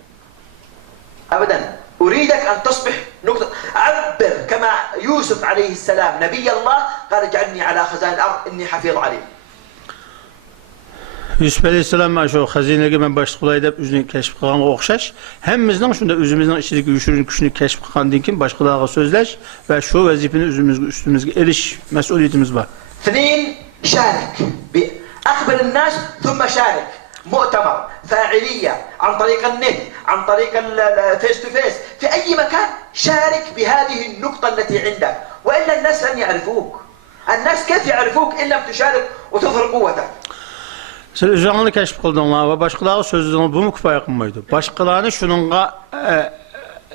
أبدا. أريدك أن تصبح نقطة. عبر كما يوسف عليه السلام نبي الله قال اجعلني على خزائن الأرض إني حفيظ عليم. Yusuf Aleyhisselam şu hazinege men başlık kılaydı hep üzünü keşif kılğanğa okşaş. Hemmizden şunda özümüzden içindeki yuşurun güçünü keşif kılğandan keyin başkalarga sözleş ve şu vazifeni üstümüzge eriş mesuliyetimiz var. اثنين شارك. أخبر الناس ثم شارك. مؤتمر، فاعلية، عن طريق النت، عن طريق الفيس تو فيس، في أي مكان شارك بهذه النقطة التي عندك، وإلا الناس لن يعرفوك. الناس كيف يعرفوك إن لم تشارك وتظهر قوتك؟ Siz özünü keşif kıldığınlar ve başkalarına sözlediğinler bu mu kıfaya kılmaydı? Başkalarını şununla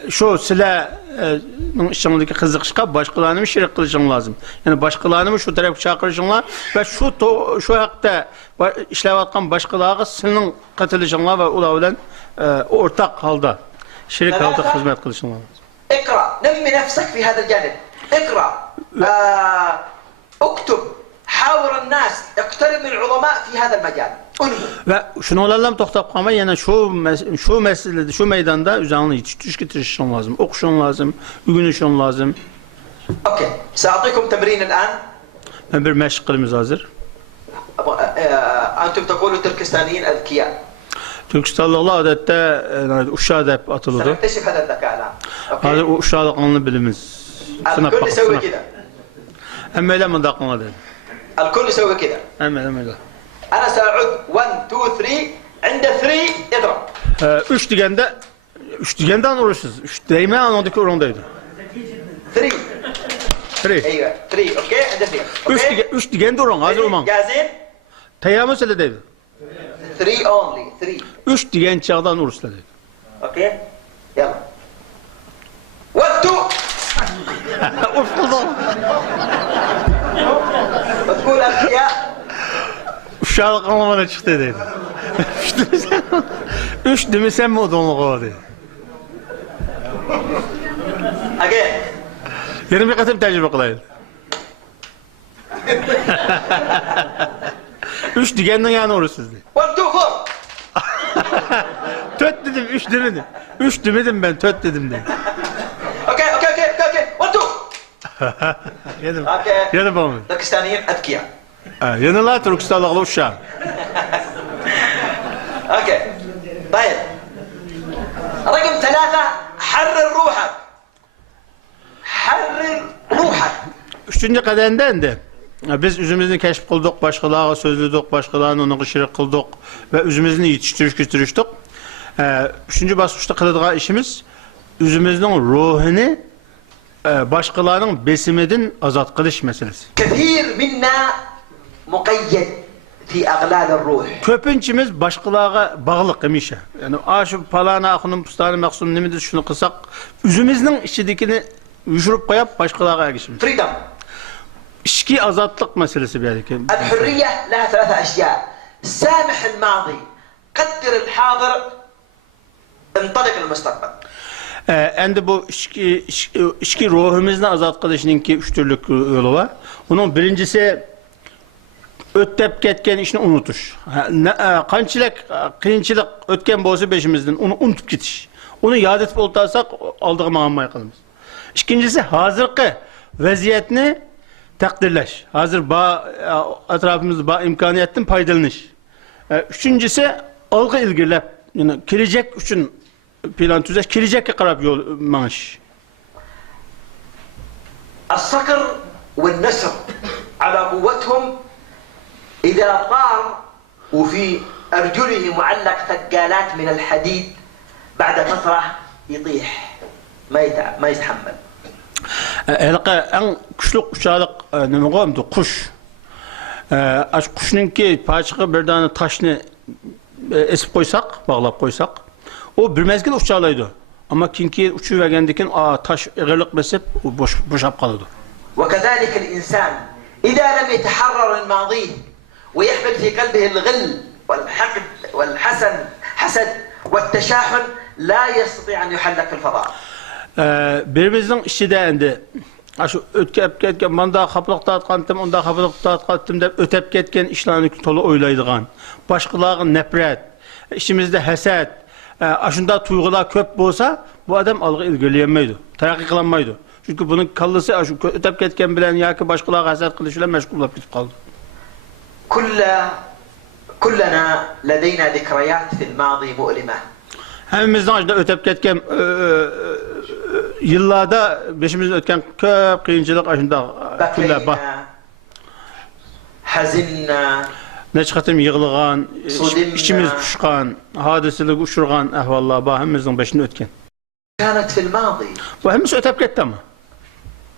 şu sile'nin içindeki kızıkışka başkalarını mı şirik kılışın lazım? Yani başkalarını mı şu tarafı çakırışınlar ve şu hakta işlevatkan başkalarına senin katılışınlar ve ula ortak halda şirik halda hizmet kılışınlar lazım. اقرأ، نمي نفسك في هذا الجانب. اقرأ، اكتب، حاور الناس، اقترب من العظماء في هذا المجال. Ve şunu olalım toxtab qalma, yani şu meselede, şu meydanda üzerine yetiştiriş getirişin lazım, okuşun lazım, ügünüşün lazım. اوكي، سأعطيكم تمرين الآن. Ben bir meşgulümüz hazır. أنتم تقولوا تركستانيين أذكياء. Türkistanlılar adette uşağı da hep atılırdı. سنكتشف هذا الذكاء الآن. Hazır o uşağı kanını bilimiz. الكل يسوي كذا. Hem öyle mi dakına dedi. الكل يسوي كذا. Hem öyle. أنا سأعد 1 2 3. عند 3 اضرب. Üç digenden uğraşırız. Üç değme anındaki orandaydı. 3. 3. ايوه 3. اوكي عند 3. Üç digende oran hazır olman. جاهزين؟ Teyamı söylediydi. 3 only 3. Üç digen çağdan uğraştı dedi. اوكي يلا 1 2. Ufkuldum. وتقول أذكياء. Uşağı kanlamana çıktı dedi. Üç dimi sen mi odunluğa dedi. Again. Yarın bir katım tecrübe kılaydı. Üç digenden yani uğraşsız dedi. 1 2 4. Töt dedim, üç demedim. Üç demedim ben, töt dedim dedi. اوكي 1 2. Yedim. اوكي. Yedim babamın. باكستانيين اذكياء. Yanılar Türkistanlığı uşağı. اوكي طيب رقم 3 حرر روحك. حرر روحك. Üçüncü kadenden de biz üzümüzü keşif kıldık, başkalarına sözledik, başkalarına onu şirik kıldık ve üzümüzü yetiştiriştik. Üçüncü basmışta kıldığı işimiz üzümüzün ruhunu başkalarının besimeden azat kılış meselesi. كثير منا مقيد في أغلال الروح. Köpünçimiz başkalarına bağlı kımışa. Yani aşı palana akının pustanı maksum nemidir şunu kılsak üzümüzün içindekini yuşurup koyup başkalarına erişimiz. فريدم. İşki azatlık meselesi bir erken. الحرية لها 3 أشياء. سامح الماضي، قدر الحاضر، انطلق المستقبل. Endi bu işki ruhumuzun azat kılışının ki üç türlük yolu var. Bunun birincisi öttep ketken işini unutuş. Kıyınçılık ötken bolsa beşimizden onu unutup gitiş. Onu yad etip oltarsak aldığı mağamaya kalımız. İkincisi hazırki vaziyetini takdirleş. Hazır etrafımızda imkaniyetten faydalanış. Üçüncüsü algı ilgilep. Yani gelecek için plan tüzəş, gelecek'e qarab yol manış. الصقر والنسر على قوتهم إذا طار وفي أرجله معلق ثقالات من الحديد بعد فترة يطيح ما يتحمل. En güçlü uçağlık ne koyamdı? Kuş. Aş kuşun ki paçığı bir tane taşını esip koysak, bağlap koysak, o bir mezgil uçağlaydı. Ama kinki uçuyu vergendikin taş ağırlık besip boşap kalıyordu. وكذلك الإنسان إذا لم يتحرر من ماضيه ويحمل في قلبه الغل والحقد والحسد والتشاحن لا يستطيع أن يحلق في الفضاء. Birimizin işi de endi. Aşı ötüp ketken, banda kapılık dağıtkandım, onda kapılık dağıtkandım dep ötüp ketken işlerini tolu oylaydıgan. Başkalarının nefret, işimizde heset, aşında tuygular köp bolsa, bu adam algı ilgileyemeydi, terakki kılanmaydı. Çünkü bunun kallısı ötüp ketken bilen ya ki başkalarına heset kılışıyla meşgul olup gidip kaldı. كلنا لدينا ذكريات في الماضي مؤلمة. Hemimizden aşında ötüp ketken yıllarda beşimizden ötken köp kıyınçılık aşında küller var. حزنا Ne çıkartayım yığılgan, içimiz kuşkan, hadisilik uçurgan ahvallar var hemimizden beşinde ötken. كانت في الماضي. Bu hemimiz ötüp ketti ama.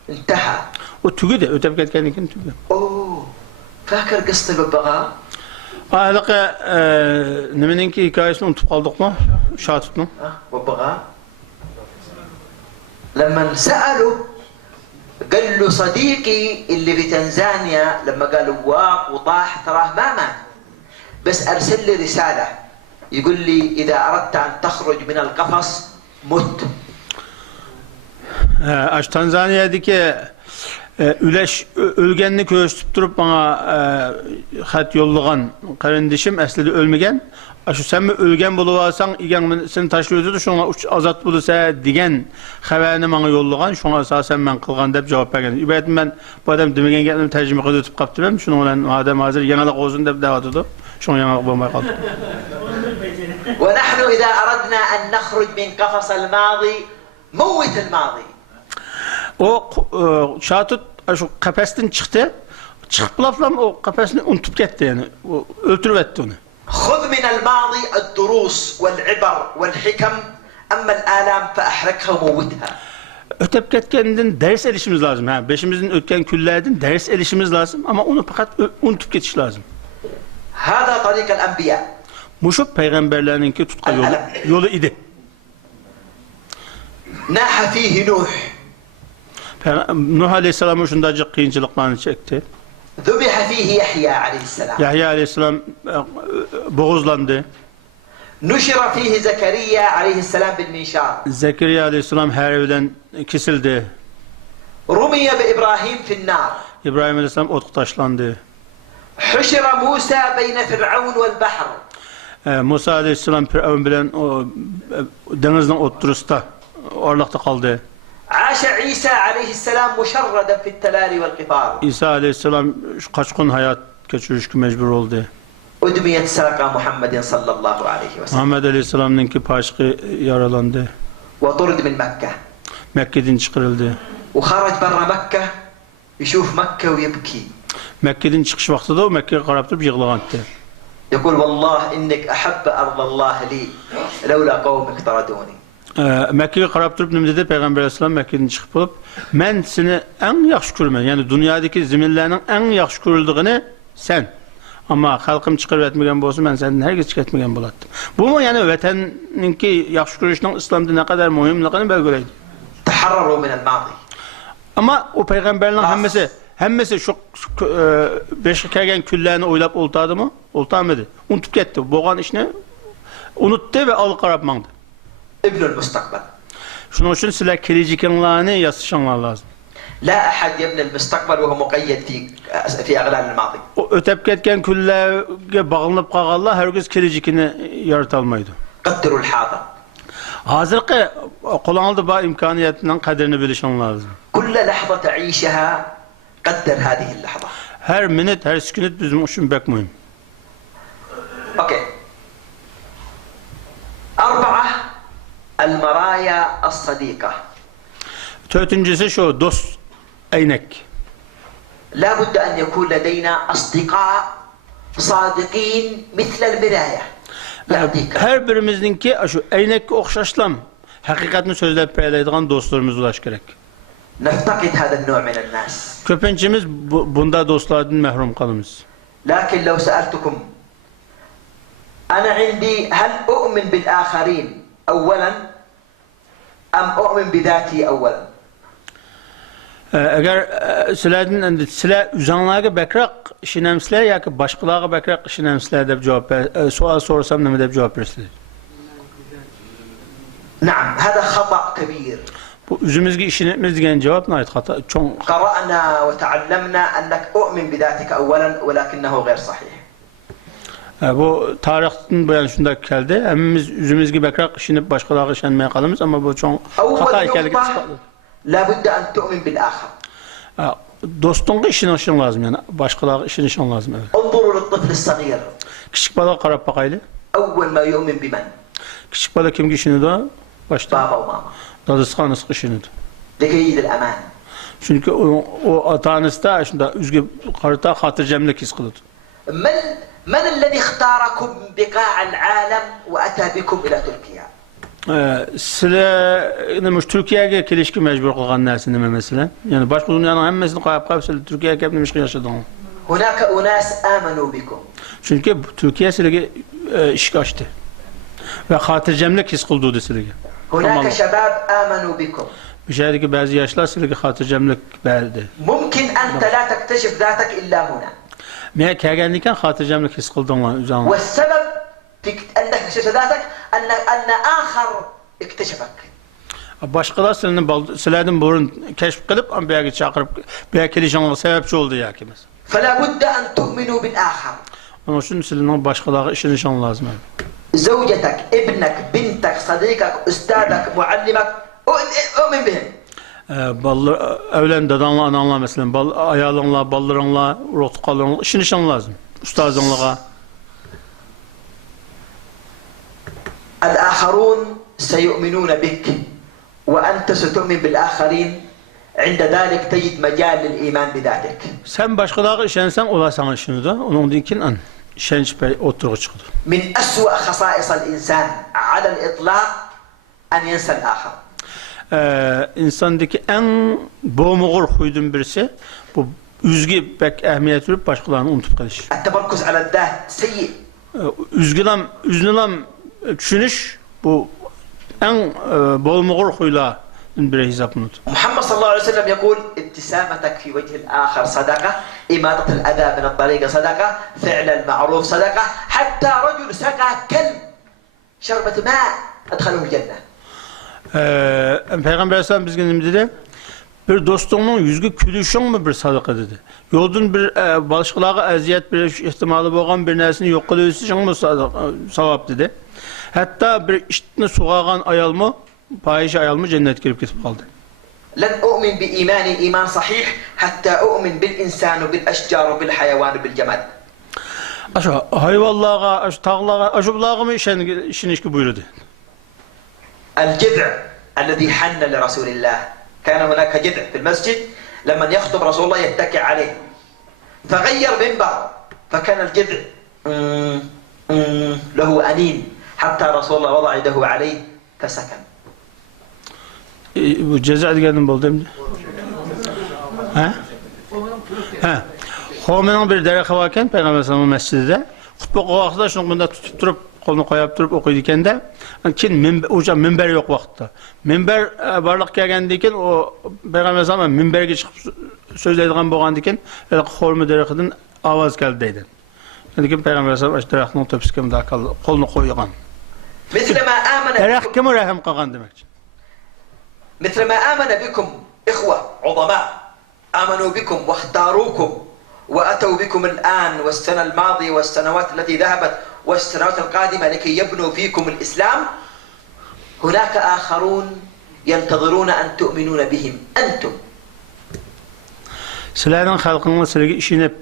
انتهى. O tügü de ötüp ketkenlikin tügü. اوه فاكر قصة الببغاء؟ Ahlaka nemeninki hikayesini unutup kaldık mı? Şatut'un. ببغاء لما سألوا قال له صديقي اللي في تنزانيا لما قال واق وطاح تراه ما مات بس أرسل لي رسالة يقول لي إذا أردت أن تخرج من القفص مت. Tanzanya'daki ölgenlik ölçüp durup bana hat yollagan kardeşim aslında ölmegen. Aşı sen mi ölgen buluvarsan igen seni taşlıyordu şuna azat bulursa digen haberini bana yollagan şuna esasen ben kılgan dep cevap vergen. İbadetim ben bu adam demegen geldim tercüme kılıp tutup kaptı ben şunu olan adam hazır yanalak olsun dep davet etti. Şuna yanalak bulmaya kaldı. ونحن إذا أردنا أن نخرج من قفص الماضي موت الماضي. O şatut şu kafesten çıktı. Çıkıp laflam o kafesini unutup gitti yani. O öldürüp etti onu. خذ من الماضي الدروس والعبر والحكم أما الآلام فأحرقها وموتها. Ötüp ketkendiğin ders erişimiz lazım. Beşimizin ötken küllerden ders erişimiz lazım ama onu fakat unutup geçiş lazım. هذا طريق الأنبياء. Muşup peygamberlerinki tutka yolu idi. ناح فيه نوح. Nuh Aleyhisselam'ın şundacık kıyınçılıklarını çekti. ذبح فيه يحيى عليه السلام. Yahya Aleyhisselam boğuzlandı. نشر فيه زكريا عليه السلام بالمنشار. Zekeriya Aleyhisselam her evden kesildi. رمي بإبراهيم في النار. İbrahim Aleyhisselam otuk taşlandı. حشر موسى بين فرعون والبحر. Musa Aleyhisselam Firavun bilen o denizden oturusta orlakta kaldı. عاش عيسى عليه السلام مشردا في التلال والقفار. İsa Aleyhisselam kaçkın hayat geçirişki mecbur oldu. أدميت ساق محمد صلى الله عليه وسلم. Muhammed Aleyhisselam'ınki paşkı yaralandı. وطرد من مكة. Mekke'den çıkarıldı. وخرج برا مكة يشوف مكة ويبكي. Mekke'den çıkış vakti de o Mekke'ye karab durup yığılgandı. يقول والله إنك أحب أرض الله لي لولا قومك طردوني. Mekke'ye karab durup ne dedi Peygamber Aleyhisselam Mekke'den çıkıp olup ben seni en yaxşı görmem. Yani dünyadaki ziminlerinin en yaxşı görüldüğünü sen. Ama halkım çıkarıp etmegen bolsa ben senden herkes çıkartmagan bolattım. Bu mu yani vatanınki yaxşı görüşünün İslam'da ne kadar mühimliğini belgileydi. تحرروا من الماضي. Ama o peygamberlerin hemmesi şu beşik kelgen küllerini oylap oltadı mı? Oltamadı. Unutup gitti. Boğan işini unuttu ve alıp qarapmandı. ابن المستقبل. Şunun için sizler geleceğinlerini yazışanlar lazım. لا أحد يبني المستقبل وهو مقيد في أغلال الماضي. O ötep ketken küllerge bağlanıp qalğanlar herkes geleceğini yaratalmaydı. قدروا الحاضر. Hazırki kullanıldığı bu imkaniyetinden kadrini bilişen lazım. كل لحظة تعيشها قدر هذه اللحظة. Her minut, her sekund bizim için pek mühim. أوكي. 4 المرايا الصديقة. Dördüncüsü şu, dost eynek. لا بد أن يكون لدينا أصدقاء صادقين مثل المراية. يعطيك. Her birimizdinki şu eynek okşaşlam, hakikatini sözlep paylaşan dostlarımız ulaş gerek. نفتقد هذا النوع من الناس. Köpüncemiz bunda dostlardan mehrum kalımız. لكن لو سألتكم أنا عندي هل أؤمن بالآخرين أولا أم أؤمن بذاتي أولا؟ Eğer sizler üzanlığa bekrak işinemsizler ya ki başkalarına bekrak işinemsizler de cevap sual sorsam ne de cevap verirsiniz? نعم هذا خطأ كبير. Bu üzümüzge işinetmez diyen cevap ne ait hata çok. قرأنا وتعلمنا أنك أؤمن بذاتك أولا ولكنه غير صحيح. Bu tarihten bu yani şunda geldi. Hemimiz üzümüzge bekrak işinip başkalarına işenmeye kalımız ama bu çok hata hikayelik ispatlı. لا بد أن تؤمن بالآخر. Dostun işin lazım yani başkalarına işin lazım evet. انظروا للطفل الصغير. Küçük balık karab bakaylı. أول ما يؤمن بمن؟ Küçük balık kim işini de başta. بابا وماما. Dadısı hanısı işini de. لكي الأمان. Çünkü o atanız da şunda üzgü karıta hatırcemlik his kılıdı. من الذي اختاركم بقاع العالم وأتى بكم إلى تركيا؟ Sizler Türkiye'ye gelişki mecbur kılgan nersin deme mesela. Yani başka dünyanın hemmesini kayıp Türkiye'ye gelmiş yaşadığını. هناك أناس آمنوا بكم. Çünkü Türkiye silgi iş açtı. Ve hatırcemlik his kıldı silgi. هناك شباب آمنوا بكم. Bir şeydeki bazı yaşlar silgi hatırcemlik verdi. ممكن أنت لا تكتشف ذاتك إلا هنا. Meğer kelgendikken hatırcemlik his kıldığını üzerine. والسبب في أنك اكتشفت ذاتك أن آخر اكتشفك. Başkalar sizlerden burun keşf kılıp ama bir yere çağırıp bir yere gelişanlığa sebepçi oldu ya ki mesela. فلا بد أن تؤمنوا بالآخر. Onun için sizlerin başkalarına işin nişan lazım. زوجتك، ابنك، بنتك، صديقك، أستاذك، معلمك، أؤمن بهم. Evlen dadanla, ananla mesela, ayağınla, ballırınla, rotkalınla, işin nişan lazım. Ustazınlığa. الآخرون سيؤمنون بك وأنت ستؤمن بالآخرين عند ذلك تجد مجال للإيمان بذاتك. Sen başkalarına işensen ola sana işini de, onun dinkin an. İşenç oturuğa çıkıyor. من أسوأ خصائص الإنسان على الإطلاق أن ينسى الآخر. İnsandaki en boğmuğur huydun birisi, bu üzgü pek ehemmiyet verip başkalarını unutup kalış. التمركز على الذات سيء. Üzgülem düşünüş, bu en boğmuğur huyla bir hesap unut. محمد صلى الله عليه وسلم يقول ابتسامتك في وجه الآخر صدقة، إماطة الأذى من الطريق صدقة، فعل المعروف صدقة، حتى رجل سقى كلب شربة ماء أدخله الجنة. Peygamber Aleyhisselam bizge ne dedi? Bir dostunun yüzgü külüşün mü bir sadaka dedi. Yolun bir başkalarına eziyet bir ihtimali boğan bir nersini yok kılıyorsun mı savap dedi. Hatta bir iştini soğağan ayalma, payişe ayalma cennet girip gidip kaldı. لن أؤمن بإيماني إيمان صحيح حتى أؤمن بالإنسان وبالأشجار وبالحيوان وبالجماد. Aşağı hayvanlığa, aşağı tağlığa, aşıblığa mı işin işki buyurdu. الجذع الذي حن لرسول الله كان هناك جذع في المسجد لما يخطب رسول الله يتكئ عليه فغير منبر فكان الجذع له أنين حتى رسول الله وضع يده عليه فسكن. Bu ceza diyelim buldum. Ha? Ha. Homenin bir derek varken Peygamber Aleyhisselam'ın mescidinde hutbe kılakta şunu bunda tutup durup kolunu koyup durup okuyurken de minber yok vakitte. Minber varlık gelgendiyken o Peygamber Aleyhisselam'ın minberge çıkıp sözleydiğen boğandiyken hormu derekten avaz geldi deydi. Yani Peygamber Aleyhisselam derekten tepsikem daha kolunu koyuyorgan. Derek kimi rahim kılgan demek. مثل ما آمن بكم إخوة عظماء آمنوا بكم واختاروكم وأتوا بكم الآن والسنة الماضية والسنوات التي ذهبت والسنوات القادمة لكي يبنوا فيكم الإسلام هناك آخرون ينتظرون أن تؤمنون بهم أنتم. Sizlerden halkınla sizlerge işinip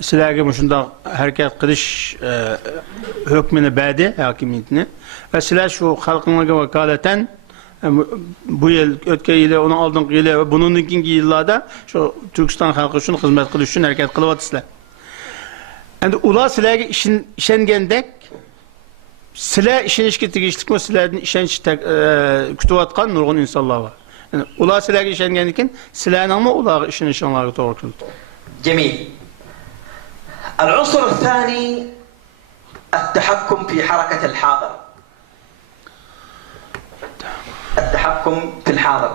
sizlerge muşunda hareket kılış hükmünü bədi hakimiyetini ve sizler şu halkınla vakaleten bu yıl, ötken yılı, onun aldığın yılı ve bunun ikinci yıllarda şu Türkistan halkı için hizmet kılış için hareket kılıvat sizler. Yani ula sizlerge işengendek sizler işin işketi geçtik mi sizlerden işen kütüvatkan nurgun insanlar var. Yani ula sizlerge işengendikin sizlerin ama ula işin işanları doğru kıldı. جميل. العنصر الثاني التحكم في حركة الحاضر. التحكم في الحاضر.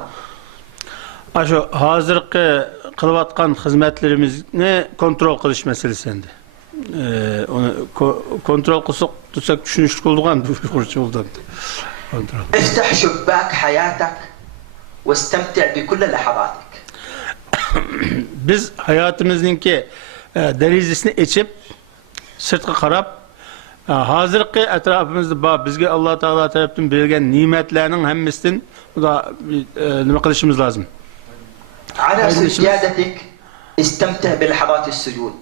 Aşo hazırki kılıvatkan hizmetlerimizni kontrol kılış meselesinde. Onu kontrol kılsak tutsak düşünüşlük oldugan kurçu oldu. Kontrol. افتح شباك حياتك واستمتع بكل لحظاتك. Biz hayatımızdaki derizesini içip sırtqa qarab hazırki etrafımızda bizge Allah Teala tarafından verilgen nimetlerinin hemmesinden da nima qilishimiz lazım. على سجادتك استمتع بلحظات السجود.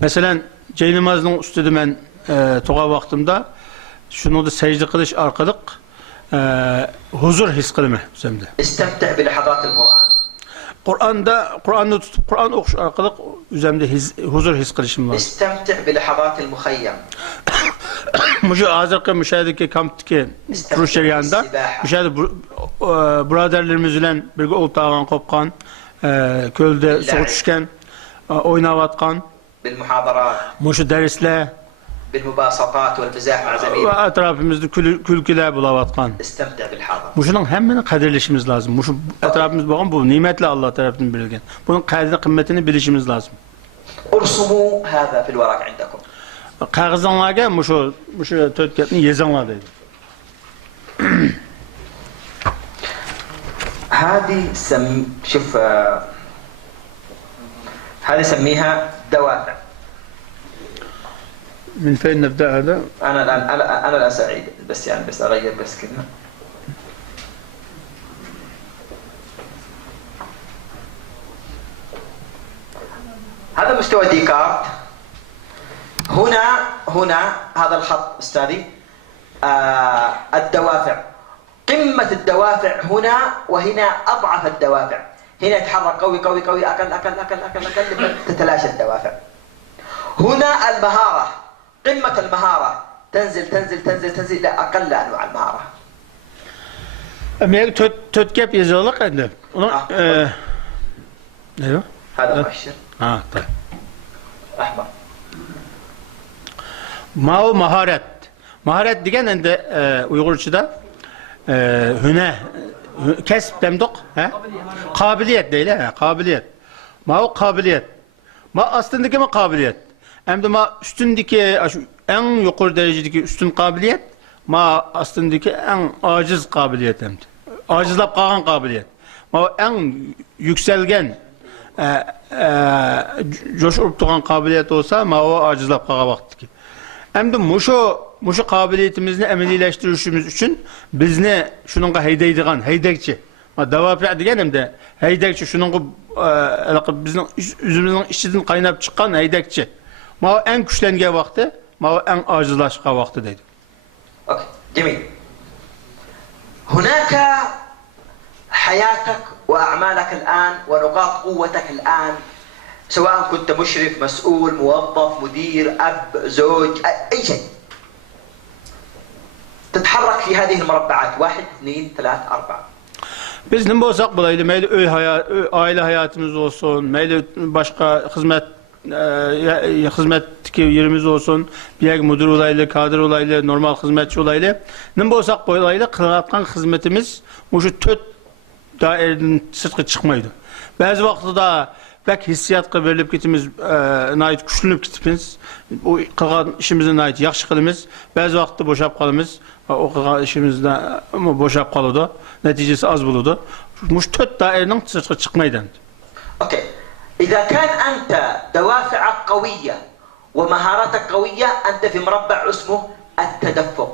Mesela cey namazının üstüde ben toğa vaktimde şunu da secde kılış arkalık huzur his kılma üzerinde. استمتع بلحظات القرآن. Kur'an'da tutup Kur'an okuş arkalık üzerinde huzur his kılışım lazım. استمتع بلحظات المخيم. Muşu hazırki müşahedeki kamptaki duruş yerinde müşahede braderlerimizle birge oltağın kopkan kölde soğuk düşken oynavatkan بالمحاضرات. Muşu dersler بالمباسطات والمزاح مع زميلك. ve etrafımızda külküler bulavatkan. استمتع بالحاضر. Muşunun hemmini kadirleşimiz lazım. Muşu etrafımız bakın bu nimetle Allah tarafından verilgen. Bunun kadri kıymetini bilişimiz lazım. ارسموا هذا في الورق عندكم. Kağızdanlarga muşu tötketini yazanlar dedi. هذه شوف هذه سميها دوافع. من فين نبدأ هذا؟ انا الان سعيد بس يعني بس اغير بس كلمه. هذا مستوى ديكارت. هنا هذا الخط استاذي الدوافع. قمة الدوافع هنا وهنا أضعف الدوافع. هنا يتحرك قوي قوي قوي أقل أقل أقل أقل أقل تتلاشى الدوافع. هنا المهارة قمة المهارة تنزل تنزل تنزل تنزل إلى أقل أنواع المهارة. أمير تتكب يزولك عندنا. أيوه. هذا مؤشر. طيب. أحمر. ما هو مهارات؟ مهارات ديجان عند Uygurçada hüner, kesb demdik, ha? Kabiliyet değil ha, kabiliyet. Ma o kabiliyet. Ma aslındaki mi kabiliyet? Hem de ma üstündeki en yukarı derecedeki üstün kabiliyet, ma aslındaki en aciz kabiliyet hem de. Acizlap kalan kabiliyet. Ma en yükselgen coşup tutan kabiliyet olsa ma o acizlap kalan vakti. Hem de muşu kabiliyetimizni emelileştirişimiz için bizni şununla heydeydiğen, heydekçi. Davafi diyen hem de heydekçi şununla bizim üzümüzün içinden kaynap çıkan heydekçi. Ma en güçlengen vakti, ma en acizlaşkan vakti dedi. اوكي جميل. هناك حياتك واعمالك الان ونقاط قوتك الان سواء كنت مشرف مسؤول موظف مدير اب زوج اي شيء تتحرك في هذه المربعات 1 2 3 4. Biz ne olsak bulaydı, meyli aile hayatımız olsun, meyli başka hizmet yerimiz olsun, bir yer müdür olaylı, kadir olaylı, normal hizmetçi olaylı. Ne olsak bulaydı, kılatkan hizmetimiz bu şu töt dairenin sırtı çıkmaydı. Bazı vaxtıda bək hissiyatka verilip gitimiz, nait güçlünüp gitimiz, o kılgan işimizin nait yaxşı kılımız, bazı vaxtda boşap kalımız, o kılgan işimizde boşap kalıdı, neticesi az buludu. Muş töt dairenin sırtı çıkmaydı. اوكي. إذا كان أنت دوافعك قوية ومهاراتك قوية أنت في مربع اسمه التدفق.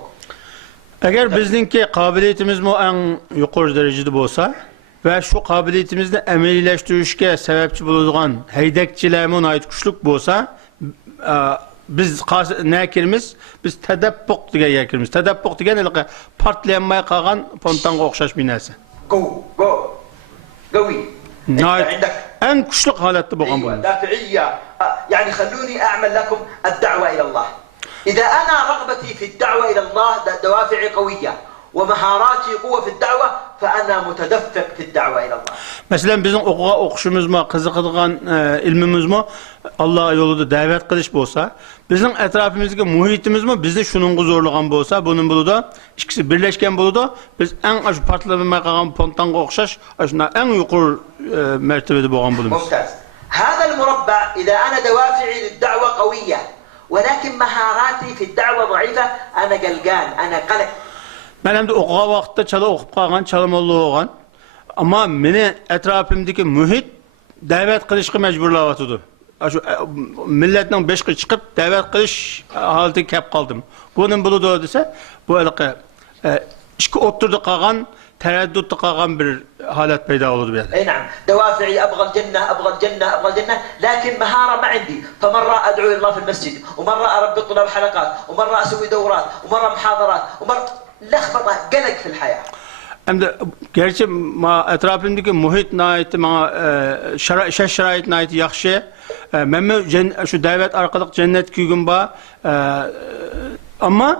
Eğer bizninki kabiliyetimiz en yukarı derecede olsa, ve şu kabiliyetimizni əməliyləşdirishə səbəbçi bolğan heydəkçilərimə ait güclük bolsa, biz ne kirimiz? Biz tədəbbuq degan yer kirimiz. Tədəbbuq degan elə partlayanmay qalğan pontanga oxşaş bir narsa. قوي. عندك en güçlü halatda bolğan bu. دافعية. يعني خلوني أعمل لكم الدعوة إلى الله. إذا أنا رغبتي في الدعوة إلى الله دوافعي قوية ومهاراتي قوة في الدعوة فأنا متدفق في الدعوة إلى الله. Mesela bizim oxuşumuz mu, qiziqadigan ilmimiz mi Allah yolunda davet qilish bolsa, bizning atrofimizga muhitimiz mi bizni shuningga zo'rlagan bolsa, buning bo'ladi, ikkisi birlashgan bo'ladi, biz eng shu partlamay qolgan pontanga o'xshash, shuna eng yuqori martabada bo'lgan bo'lamiz. ممتاز. هذا المربع إذا أنا دوافعي للدعوة قوية ولكن مهاراتي في الدعوة ضعيفة أنا قلقان أنا قلق. Ben hem de okuğa vaxtda çala oxub qalğan, çalamollu olğan. Amma meni ətrafımdakı mühit dəvət qilishqa məcburlayatıdı. Şu milletning beşqi chiqib dəvət qilish halatiga kelib qoldim. Bunun buludu desa, bu əlaqə ishki o'ttirdi qalğan, taraddudda qalğan bir holat paydo bo'ldi bu yerda. أي نعم، دوافعي أبغى الجنة أبغى الجنة أبغى الجنة، لكن مهارة ما عندي، فمرة أدعو إلى الله في المسجد، ومرة أربي طلاب حلقات، ومرة أسوي دورات، ومرة محاضرات، ومرة لخبطة قلق في الحياة. Hem de gerçi etrafımdaki muhit naiti, şərait naiti yaxşı. Mənim şu dəvət arqalıq cənnət küygüm var. Amma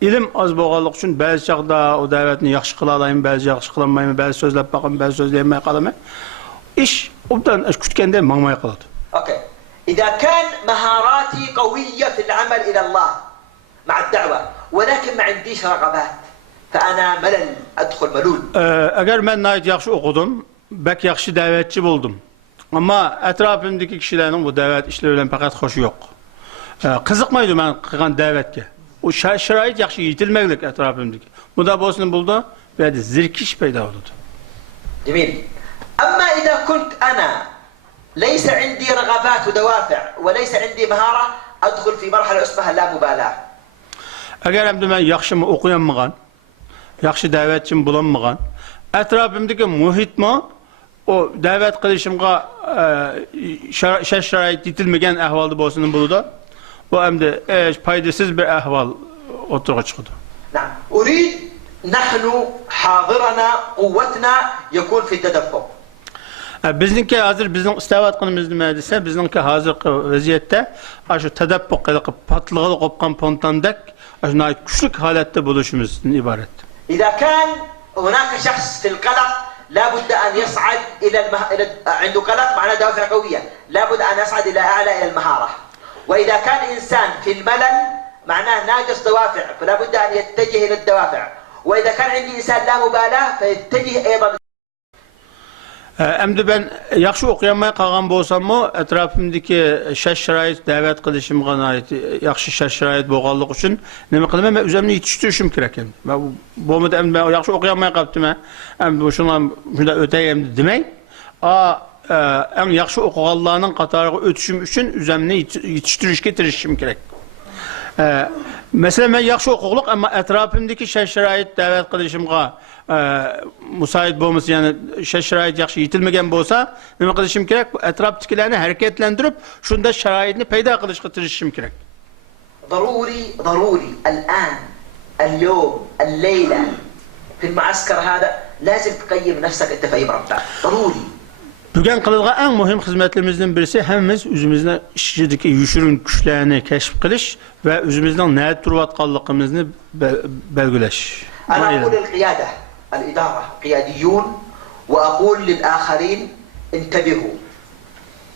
ilim az bolğanlıq üçün bəzi çağda o dəvətini yaxşı qıla alayım, bəzi yaxşı qılanmayım, bəzi sözləb baxım, bəzi sözləyəməyə qalamay. İş obdan kütkəndə mağmaya qaladı. Okay. إذا كان مهاراتي قوية في العمل إلى الله مع الدعوة ولكن ما عنديش رغبات فأنا ملل أدخل ملول. Eğer ben nait yaxşı okudum, bək yaxşı dəvətçi buldum. Ama etrafımdaki kişilerin bu dəvət işlerle fakat hoşu yok. Kızıqmaydı mən qılğan dəvətə. O şərait yaxşı yitilməklik etrafımdaki. Bu da bolsun buldu ve de zirkiş peyda oldu. جميل. أما إذا كنت أنا ليس عندي رغبات ودوافع وليس عندي مهارة أدخل في مرحلة اسمها لا مبالاة. Eğer hem de ben yaxşı okuyanmağan, yaxşı dəvətçim bulanmağan, ətrafımdakı muhitmə o dəvət qilishimğa şərait yetilməyən əhvalda bolsunun buluda, bu həm də faydasız bir əhval oturuğa çıxdı. نعم. أريد نحن حاضرنا قوتنا يكون في التدفق. Bizninki hazır bizning istavatqınımız nima desa, bizninki hazırki vaziyatda şu tədəbbuq qilib patlığılı qopqan pontandak şuna güçlük halatda buluşumuzdan ibaret. إذا كان هناك شخص في القلق لابد أن يصعد إلى عنده قلق معناه دوافع قوية، لابد أن يصعد إلى أعلى إلى المهارة. وإذا كان إنسان في الملل معناه ناقص دوافع فلابد أن يتجه إلى الدوافع. وإذا كان عندي إنسان لا مبالاة فيتجه أيضا. Hem de ben yaxşı okuyanmaya qalğan bolsammı, etrafımdaki şərait dəvət qilishimə ait yaxşı şərait bolğanlıq üçün nima qılaman? Mən özümni yetişdirishim kerak endi. Mən bu mən yaxşı okuyanmaya qaldım. Hem bu şunda ötəyəm demək. En yaxşı oxuğanlarının qatarına ötüşüm üçün özümni yetişdirishə tirişim kerak. Mesela mən yaxşı oxuqluq, amma ətrafımdaki şərait dəvət qilishimə müsait bolması, yani şərait yaxşı yetilməyən bolsa, nima qilishim kerak? Bu ətrafdakilarni hareketlendirib, şunda şəraitni payda qilishga tirishim kerak. ضروري الآن اليوم الليلة في المعسكر هذا لازم تقيم نفسك أنت في أي مربع. ضروري. Bugün qılılğan ən mühim xidmətlərimizdən birisi həmmimiz özümüzün işçidəki yüşürün güçlərini kəşf qilish və özümüzdən nə turvatqanlığımızı belgüləş. أنا أقول للقيادة الإدارة قياديون وأقول للآخرين انتبهوا،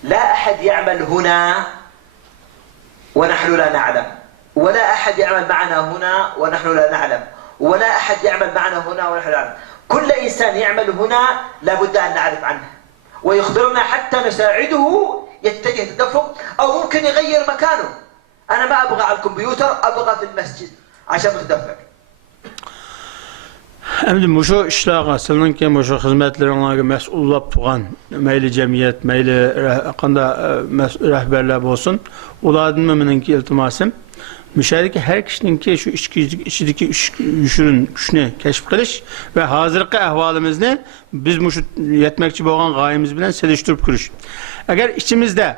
لا أحد يعمل هنا ونحن لا نعلم، ولا أحد يعمل معنا هنا ونحن لا نعلم، ولا أحد يعمل معنا هنا ونحن لا نعلم. كل إنسان يعمل هنا لابد أن نعرف عنه ويخبرنا حتى نساعده يتجه التدفق أو ممكن يغير مكانه. أنا ما أبغى على الكمبيوتر، أبغى في المسجد عشان أتدفق. Endi muşu işlarga, sizinki muşu hizmetleringizge mesullap turgan, meyli cemiyet, meyli qanda rehberler bolsun, ulardan meninki iltimasım, müşarik her kişininki şu içideki güçünü keşif qilish ve hazırki ahvalimizni biz muşu yetmekçi bolgan gayemiz bilen seliştirip kirish. Agar içimizde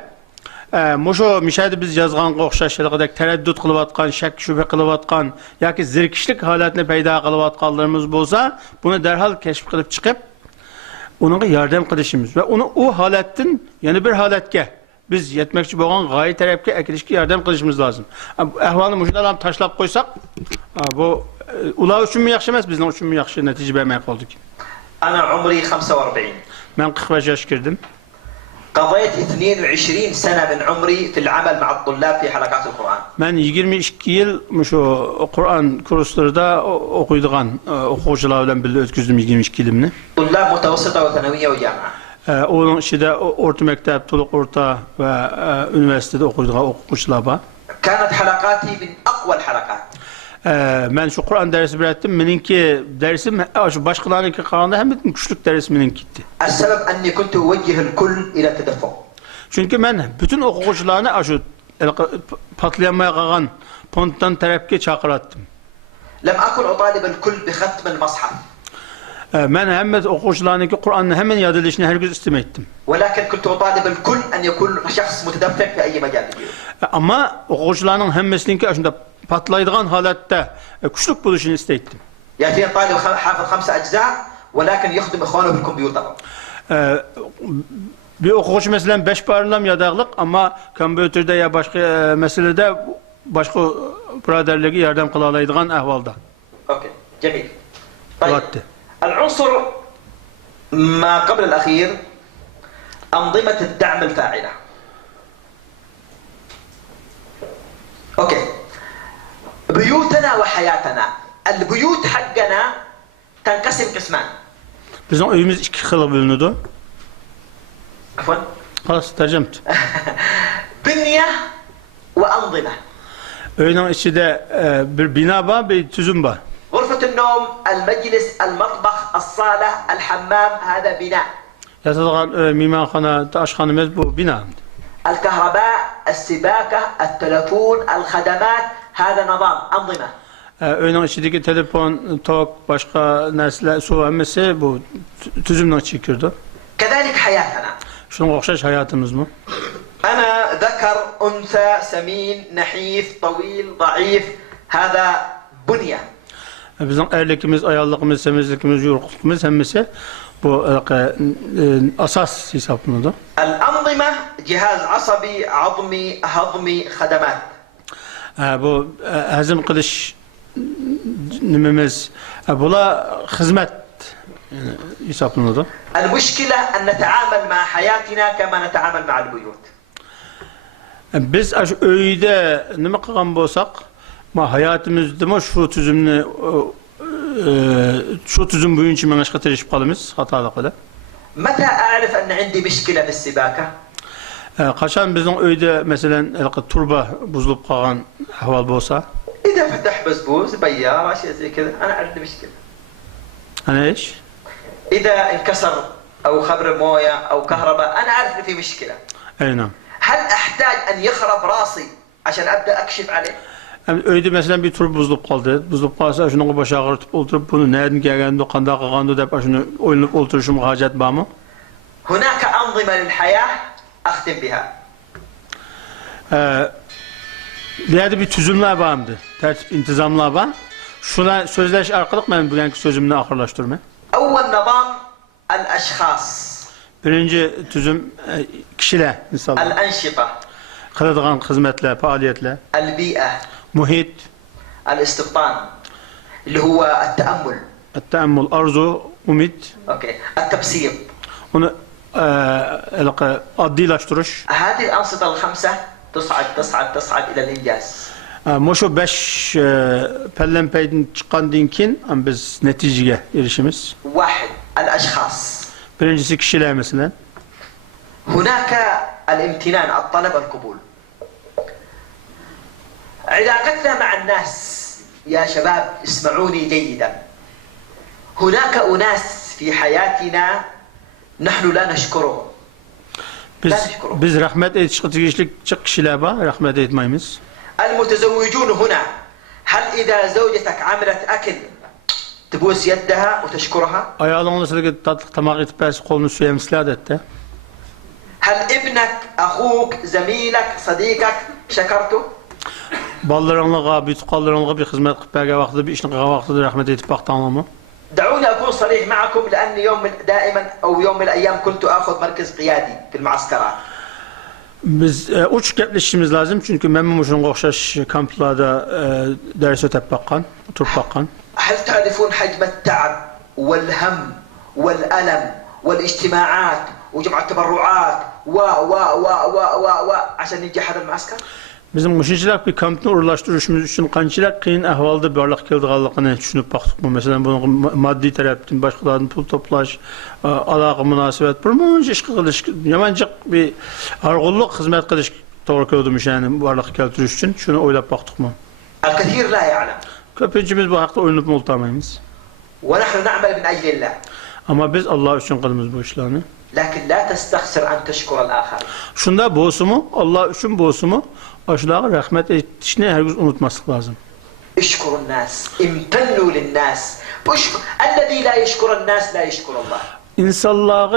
muşu müşahede biz yazğanga oxşaşlığıdek tereddüt qılıp atqan, şek şübhe qılıp atqan yoki zirkishlik holatni paydo qılıp atqanlarımız bolsa, bunu derhal keşif qılıp chiqib, onunğa yordam qilishimiz ve onu o holatdan yana bir holatga biz yetmekçi bolgan g'oya tarafga akilishga yordam qilishimiz lozim. Ahvolni mushunday tashlab qo'ysak, bu ular uchun mi yaxshi emas, bizning uchun mi yaxshi natija bermay qoldik. Ana umri 45. Men 45 yosh kirdim. قضيت 22 سنة من عمري في العمل مع الطلاب في حلقات القرآن. Ben 22 yıl şu Kur'an kurslarında okuyduğum okuyucular bilen birlikte ötküzdüm 22 yılımı. طلاب متوسطة وثانوية وجامعة. Onun içinde orta mektep, tuluk orta ve üniversitede okuyduğum okuyucular var. كانت حلقاتي من أقوى الحلقات. Ben şu Kur'an dersi öğrettim. Meninki dersim şu başkalarınınki kanında hem de güçlük dersi meninkiydi. السبب أني كنت أوجه الكل إلى التدفق. Çünkü ben bütün okuyucularını şu patlayanmaya kalan ponttan tarafke çağırattım. لم أكن أطالب الكل بختم المصحف. Ben hemen okuyucularınki Kur'an'ın hemen yazılışını her gün istemeydim. ولكن كنت أطالب الكل أن يكون شخص متدفق في أي مجال. Ama okuyucularının hemmesininki aşında patlaydıgan halatta güçlük buluşunu isteydim. يأتينا طالب حافظ 5 أجزاء ولكن يخدم إخوانه بالكمبيوتر. Bir okuyucu mesela 5 parlam yadağlık ama kompüterde ya başka meselede başka braderlere yardım kılalaydıgan ahvalda. أوكي جميل. طيب العنصر ما قبل الأخير أنظمة الدعم الفاعلة. أوكي. بيوتنا وحياتنا. البيوت حقنا تنقسم قسمان. Bizim evimiz iki kıla bölünüdü. عفوا. خلاص ترجمت. بنية وأنظمة. Evin içinde bir bina var, bir tüzüm var. غرفة النوم، المجلس، المطبخ، الصالة، الحمام هذا بناء. Yatağın mimarhane, aşhanemiz bu bina. الكهرباء، السباكة، التلفون، الخدمات هذا نظام أنظمة. Evin içindeki telefon, tok, başka nesle, su emmesi bu tüzümden çıkıyordu. كذلك حياتنا. Şuna okşaş hayatımız mı? أنا ذكر أنثى سمين نحيف طويل ضعيف هذا بنية. Bizim erlikimiz, ayarlığımız, semizlikimiz, yorgunluğumuz hemmesi bu asas hesaplanıyordu. الأنظمة جهاز عصبي عظمي هضمي خدمات. Bu hazım kılış nimemiz, bula hizmet hesaplanıyordu. المشكلة أن نتعامل مع حياتنا كما نتعامل مع البيوت. Biz öyde nime qilgan bolsak, hayatımızda şu tüzüm boyunca men başqa tirishib qolamiz, xatolik bilan. متى أعرف أن عندي مشكلة في السباكة؟ Qachon bizning uyda masalan turba buzilib qolgan ahvol bo'lsa, إذا فتح بزبوز بيار أشياء زي كذا أنا عندي مشكلة. ana ايش؟ إذا انكسر أو خبر موية أو كهرباء أنا أعرف إن في مشكلة. أي نعم. هل أحتاج أن يخرب راسي عشان أبدأ أكشف عليه؟ Öyde mesela bir turba buzulub qaldı. Buzulub qalsa şunu başa ağırtıp oturup bunu nereden gəlgəndi, qanda qalğandı dep şunu oynayıp oturuşum hacet barmı? هناك أنظمة للحياة أختم بها. Deyədi bir tüzümlər vardı. Tərtib intizamlar var. Şuna sözləş arqalıq mən bugünkü sözümünü axırlaşdırma. أول نظام الأشخاص. Birinci tüzüm kişilər, insanlar. الأنشطة. Qıladığan xidmətlər, fəaliyyətlər. البيئة. Muhit. الاستبطان اللي هو التأمل. التأمل, arzu, umid. أوكي. التبسيط. Onu addilaştırış. هذه الأنشطة الخمسة تصعد إلى الإنجاز. Moşu 5 pellenpeyden çıkandan kin biz neticeye erişimiz. واحد الأشخاص. Birincisi kişiler mesela. هناك الامتنان الطلب القبول. علاقتنا مع الناس يا شباب اسمعوني جيدا هناك أناس في حياتنا نحن لا نشكرهم. Biz rahmet etişki tegişlik çok kişiler var, rahmet etmeyimiz. المتزوجون هنا هل إذا زوجتك عملت أكل تبوس يدها وتشكرها؟ Ayağlarını silgi tatlı tamak etip pes kolunu suyemsizler etti. هل ابنك أخوك زميلك صديقك شكرته؟ Ballarınlığa, bir tukallarınlığa bir hizmet kıpaya vaxtıda, bir işin kıpaya vaxtıda rahmet etip baktanlı mı? دعوني أكون صريح معكم لأني دائما أو يوم من الأيام كنت أخذ مركز قيادي في المعسكرات. Biz uç gepleşişimiz lazım çünkü memnunmuşun okşaş kamplarda ders ötep bakkan, oturup bakkan. هل تعرفون حجم التعب والهم والألم والاجتماعات وجمع التبرعات و عشان ينجح هذا المعسكر؟ Bizim müşinçilik bir kampını uğurlaştırışımız için kançilik kıyın ahvalda barlıq keldiğallıqını düşünüp baktık mı? Mesela bunu maddi taraftan başkalarının pul toplaş, alaqa münasebet, bir iş qilish, yamancıq bir arğulluk hizmet qilish doğru köydümüş yani barlıq keltiriş için. Şunu oylap baktık mı? الكثير لا يعلم. Köpüncümüz bu haqda oynayıp multamayız. ونحن نعمل من أجل الله. Ama biz Allah için qılımız bu işlerini. لكن لا تستخسر أن تشكر الآخر. Şunda boğusumu, Allah için boğusumu, aşılağı rahmet etişini herkes unutması lazım. اشكروا الناس، امتنوا للناس، الذي لا يشكر الناس لا يشكر الله. İnsanlığa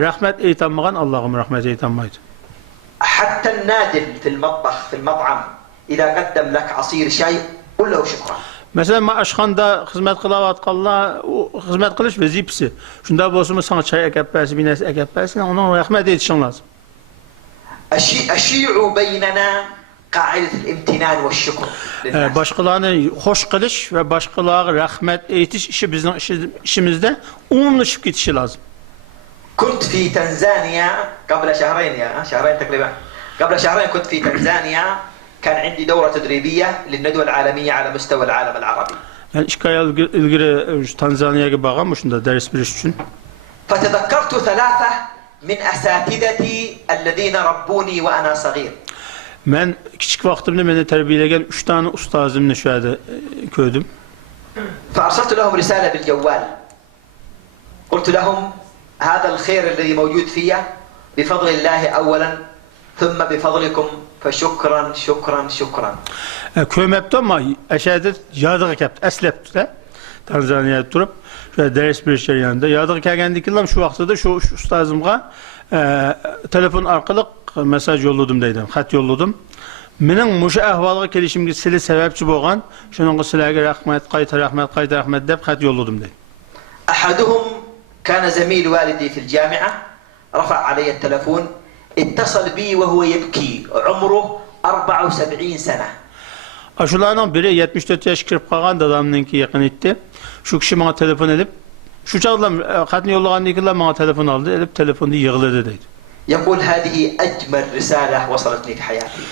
rahmet eytanmağın Allah'ım rahmet eytanmaydı. حتى النادل في المطبخ في المطعم إذا قدم لك عصير شاي قل له شكرا. Mesela ma aşxanda xizmət qılavat qalla, o xizmət qilish vəzifəsi. Şunda bolsunmu sana çay əkəb bəsi, bir nəsə əkəb bəsi, ona rəhmət etişin lazım. أشيعوا بيننا قاعدة الامتنان والشكر للناس. Başqalarını xoş qilish və başqalarına rəhmət etiş işi bizim işimizdə umumlaşıb getişi lazım. كنت في تنزانيا قبل شهرين شهرين تقريبا قبل شهرين كنت في تنزانيا كان عندي دورة تدريبية للندوة العالمية على مستوى العالم العربي. Yani 2 ay ilgili Tanzanya'ya bağlanmışım da ders veriş için. فتذكرت ثلاثة من أساتذتي الذين ربوني وأنا صغير. Ben küçük vaxtımda beni tərbiyələyən 3 tane ustazımla şöyle gördüm. فأرسلت لهم رسالة بالجوال. قلت لهم هذا الخير الذي موجود فيه بفضل الله أولا ثم بفضلكم فشكرا شكرا شكرا. Köymepti ama aşağıda yadığı kəpti, əsləpti də Tanzanya'da durup şöyle ders bir yanında yadığı kəlgəndikiləm şu vaxtda şu ustazımğa telefon arqalıq mesaj yolladım deydim, xat yolladım. Mening muşu ahvalığa kelişimge sili sebepçi bolğan, şununğa silərə rəhmət, qayta rəhmət deb xat yolladım deydim. أحدهم كان زميل والدي في الجامعة رفع علي التلفون اتصل بي وهو يبكي عمره 74 سنة. Aşulardan biri 74 yaş kirip qalğan dadamınki yaxın etdi. Şu kişi bana telefon edip, şu çağda xatni yollağandakiler bana telefon aldı, edip telefonu yığıldı deydi. يقول هذه أجمل رسالة وصلتني في حياتي.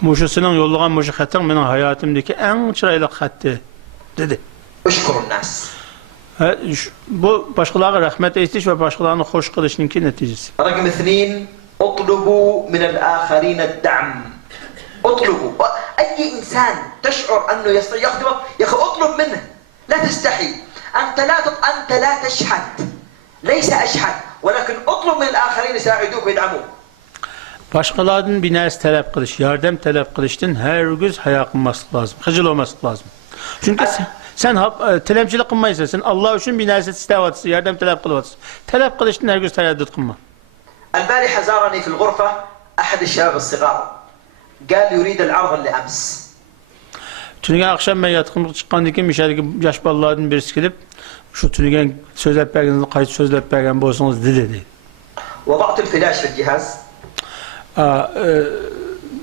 Muşusinin yollağan muşu xatın benim hayatımdaki en çıraylı xatti dedi. اشكروا الناس. Bu başkalarına rahmet etiş ve başkalarına hoş kılışınki neticesi. رقم 2 اطلبوا من الآخرين الدعم. اطلبوا أي إنسان تشعر أنه يستطيع يخدمك يا أخي اطلب منه لا تستحي أنت لا تشحت ليس أشحت ولكن اطلب من الآخرين يساعدوك ويدعموك. Başkalarının bir nəsə tələb qilish, yardım tələb qilishdən hər gün haya qılması lazım, xəcil olması lazım. Çünki sen tələbçilik qılmayırsan, sen Allah üçün bir nəsə istəvəsən, yardım tələb qılırsan. Tələb qilishdən hər gün tərəddüd qılma. البارحة زارني في الغرفة أحد الشباب الصغار قال يريد العرض اللي أمس. Tünügen akşam ben yatkınlık çıkandıkken müşahedeki yaş ballardan birisi gelip şu tünügen sözlep bergen, kayıt sözlep bergen bolsanız dedi. وضعت الفلاش في الجهاز.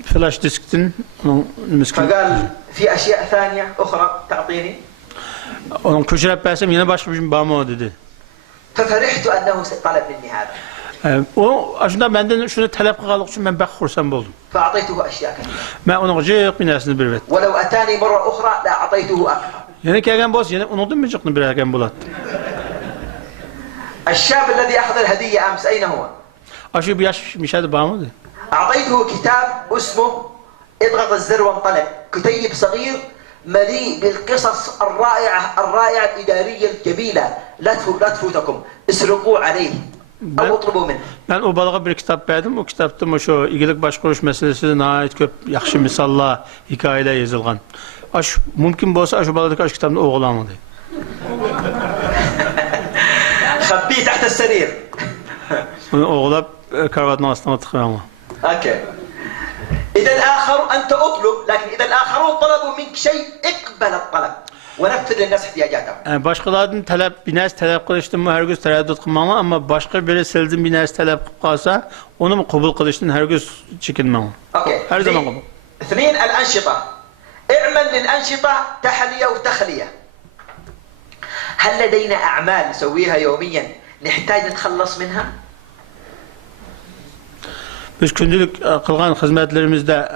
Flash disktin onun miskin. فقال في أشياء ثانية أخرى تعطيني. Onun köşelep bersem yine başka bir şey bağımı dedi. ففرحت أنه طلب مني هذا. O aslında benden şunu talep qılıq üçün ben bak xursam oldum. فأعطيته أشياء كثيرة. Ben ona cık bir nəsini bir vet. ولو أتاني مرة أخرى لأعطيته أكثر. Yani kelgen boz, yani unuttum mu cıqını bir erken bulat. الشاب الذي أخذ الهدية أمس أين هو؟ Aşı bir yaş müşahede bağımı. أعطيته كتاب اسمه اضغط الزر وانطلق. كتيب صغير مليء بالقصص الرائعة الإدارية الجميلة. لا تفوتكم. اسرقوا عليه أو اطلبوا منه. Ben o balaga bir kitap verdim. O kitapta şu iyilik başkuruş meselesi nihayet köp yaxşı misallar, hikayeler yazılgan. Aş mümkün bolsa şu baladaki aş kitabını oğulamadı. خبيه تحت السرير. Onu oğulap kravatın altına tıkıyor. اوكي. إذا الآخر أنت أطلب، لكن إذا الآخرون طلبوا منك شيء اقبل الطلب ونفذ للناس احتياجاتهم. Yani başkalardan talep, bir narsa talep kılıştın mı herkes tereddüt kılmama, ama başka biri sizden bir narsa talep kılıp kalsa onu mu kabul kılıştın herkes çekinmeme. اوكي. Her zaman kabul. اثنين الأنشطة. اعمل للأنشطة تحلية وتخلية. هل لدينا أعمال نسويها يوميا نحتاج نتخلص منها؟ Biz günlük kılgan hizmetlerimizde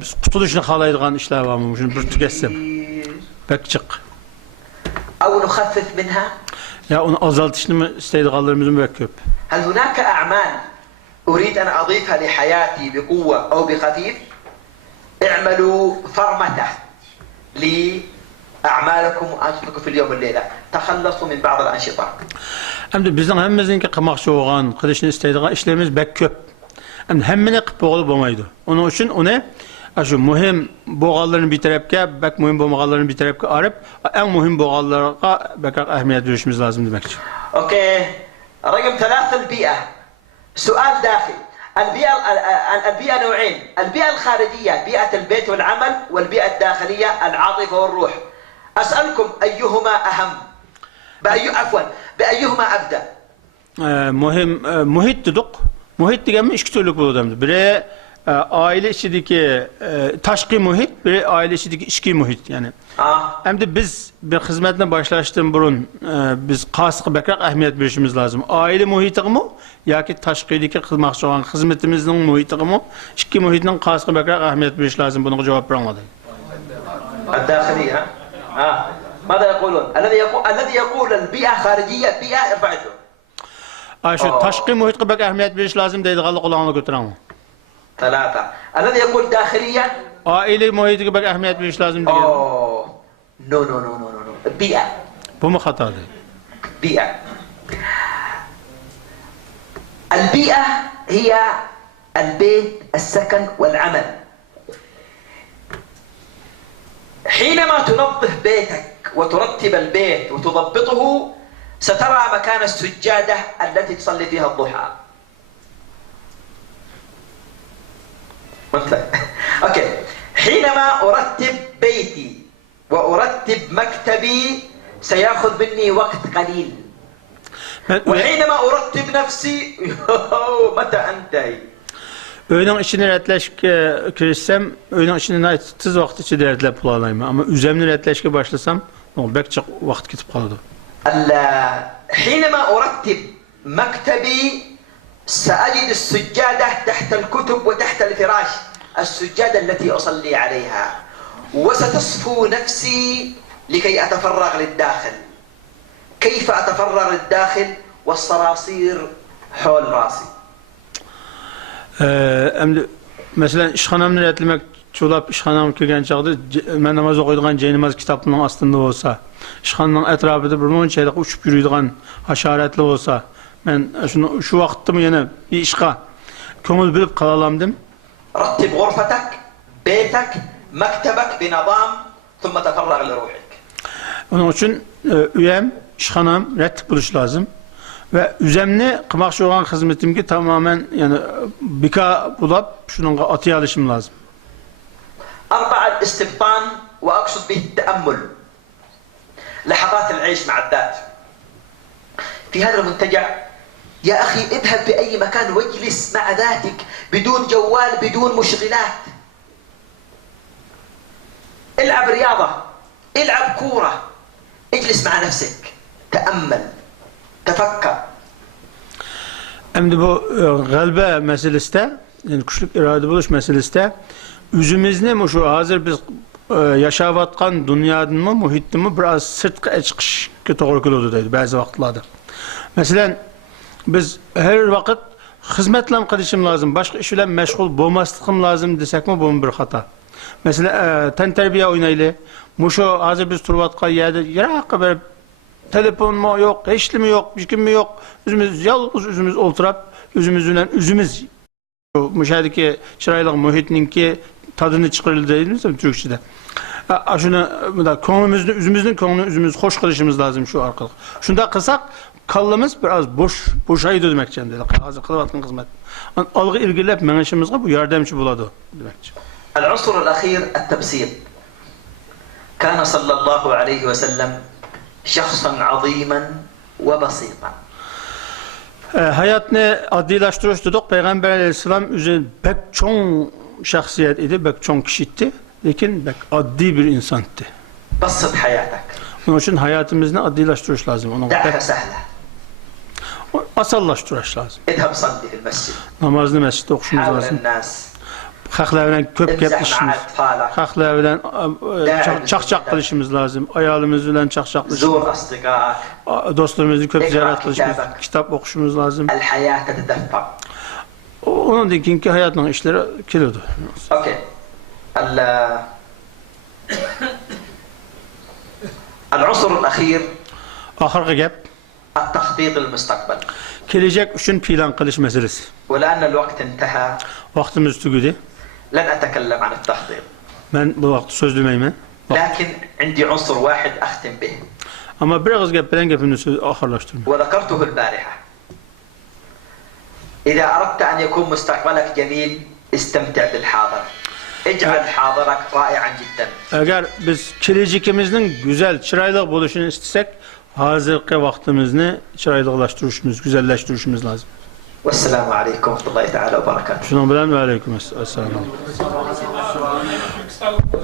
biz kurtuluşunu kalaydıgan işler var mı? Şunu bir tüketsem. Pek çık. أو نخفف منها؟ Ya onu azaltışını mı isteydiğallarımızın pek köp. هل هناك أعمال أريد أن أضيفها لحياتي بقوة أو بخفيف؟ اعملوا فرمته لأعمالكم وأنشطتكم في اليوم والليلة. تخلصوا من بعض الأنشطة. Hem de bizden hemimizinki kılmakçı olan, kılışını isteydiğin işlerimiz pek köp. Hemmini kıp olup olmaydı. Onun için onu şu mühim boğalarını bir tarafka, bek mühim boğalarını bir tarafka arıp en mühim boğalara bekar ehemmiyet verişimiz lazım demek için. اوكي. رقم 3 البيئة. سؤال داخل. البيئة نوعين. البيئة الخارجية بيئة البيت والعمل، والبيئة الداخلية العاطفة والروح. أسألكم أيهما أهم؟ بأيهما أبدأ؟ Mühim muhit dedik. Muhit degemi iki türlük bu adamdı. Biri aile içindeki taşkı muhit, biri aile içindeki içki muhit yani. Hem de biz bir hizmetine başlaştığım burun biz kasık bekrak ehemmiyet verişimiz lazım. Aile muhiti mi ya ki taşkıdaki kılmakçı olan hizmetimizin muhiti mi? İçki muhitinin kasık bekrak ehemmiyet veriş lazım. Buna cevap vermedi. الداخلية ها. ماذا يقولون؟ الذي يقول البيئة خارجية بيئة ارفع يده. Şu taşkı muhitine bekrak ehemmiyet veriş lazım deydi galı kulağına götüren. 3. الذي يقول داخلية. Aile muhitine bekrak ehemmiyet veriş lazım diyor. No. بيئة. Bu mu hatadır? بيئة. البيئة هي البيت، السكن والعمل. حينما تنظف بيتك وترتب البيت وتضبطه سترى مكان السجادة التي تصلي فيها الضحى. اوكي. حينما ارتب بيتي وارتب مكتبي سيأخذ مني وقت قليل. وحينما ارتب نفسي متى انتهي؟ Öğünün içine retleşke kirişsem, öğünün içine tız vakit içinde retlep bulayım. Ama üzemini retleşke başlasam, bek çok vakit gitip kaldı. حينما أرتب مكتبي سأجد السجادة تحت الكتب وتحت الفراش، السجادة التي أصلي عليها، وستصفو نفسي لكي أتفرغ للداخل. كيف أتفرغ للداخل والصراصير حول راسي؟ Mesela işxanamını retlemek çolap işxanam kirgen çağda ben namaz okuyduğun ceynimaz kitabının aslında olsa, işxanın etrafında bir mon şeylik uçup yürüydüğün haşaretli olsa, ben şu vakitte mi yine bir işqa kömül bilip kalalamdım. رتب غرفتك، بيتك، مكتبك بنظام ثم تفرغ لروحك. Onun için üyem, işxanam rettip buluş lazım. Ve üzemni kılmakçı olan hizmetimki tamamen yani bika bulap şununla atıya alışım lazım. 4 الاستبطان وأقصد به التأمل. لحظات العيش مع الذات. في هذا المنتجع يا أخي اذهب في أي مكان واجلس مع ذاتك بدون جوال بدون مشغلات. العب رياضة، العب كورة، اجلس مع نفسك، تأمل. Tefekkür. Hem de bu galbe meselesi de, yani güçlük irade buluş meselesi de, üzümüzde mi şu hazır biz yaşavatkan dünyadan mı, muhittin mi biraz sırtka çıkış ki doğru kılıyordu dedi bazı vakitlarda. Mesela biz her vakit hizmetle kılışım lazım, başka işle meşgul bulmaslıkım lazım desek mi bu bir hata. Mesela tenterbiye oynaylı. Muşo hazır biz turvatqa yerde yaraqa bir telefon mu yok, hiç mi yok, hiç mi yok. Üzümüz yalnız üzümüz oturap, üzümüz müşahedeki çıraylık muhitninki tadını çıkarıldı dediniz mi Türkçe'de? Şunu da konumuzun üzümüzün konunu üzümüz hoş kılışımız lazım şu arkalık. Şunda kısak kallımız biraz boşaydı demekçe dedik. Hazır kılıvatın hizmet. Algı ilgilep menişimizde bu yardımcı buladı demekçe. العنصر الأخير التبسيط. كان صلى الله عليه وسلم شخصا عظيما وبسيطا. Hayatını addilaştırıyoruz dedik. Peygamber Aleyhisselam üzerinde pek çok şahsiyet idi, pek çok kişiydi. Lakin pek addi bir insandı. بسط حياتك. Onun için hayatımızı addilaştırıyoruz lazım. Onu دعها سهلة. asallaştırıyoruz lazım. اذهب صلي في المسجد. Namazını mescitte okuşumuz حاول lazım. الناس. Haklarla köp امزح مع yapışımız. أطفالك. Haklarla çak kılışımız lazım. Ayağımızla çak kılışımız. زور أصدقائك. Dostlarımızı köp İkra ziyaret kılışımız. kitabak. Kitap okuşumuz lazım. الحياة تتدفق. Onun dikinki hayatının işleri kilodu. اوكي. العنصر الأخير Ahırkı gap. التخطيط للمستقبل. Gelecek için plan kılış meselesi. ولأن الوقت انتهى Vaktimiz tügüdü. لن أتكلم عن التخطيط. Ben bu vakti sözlümeyim. لكن عندي عنصر واحد أختم به Ama biraz gap bilen gapini ahırlaştırma. وذكرته البارحة. إذا أردت أن يكون مستقبلك جميل استمتع بالحاضر. اجعل حاضرك رائعا جدا. Eğer biz gelecekimizin güzel, çıraylık buluşunu istesek, hazırki vaktimizni çıraylıklaştırışımız, güzelleştirişimiz lazım. والسلام عليكم ورحمة الله تعالى وبركاته. Şunun bilen ve aleyküm esselam.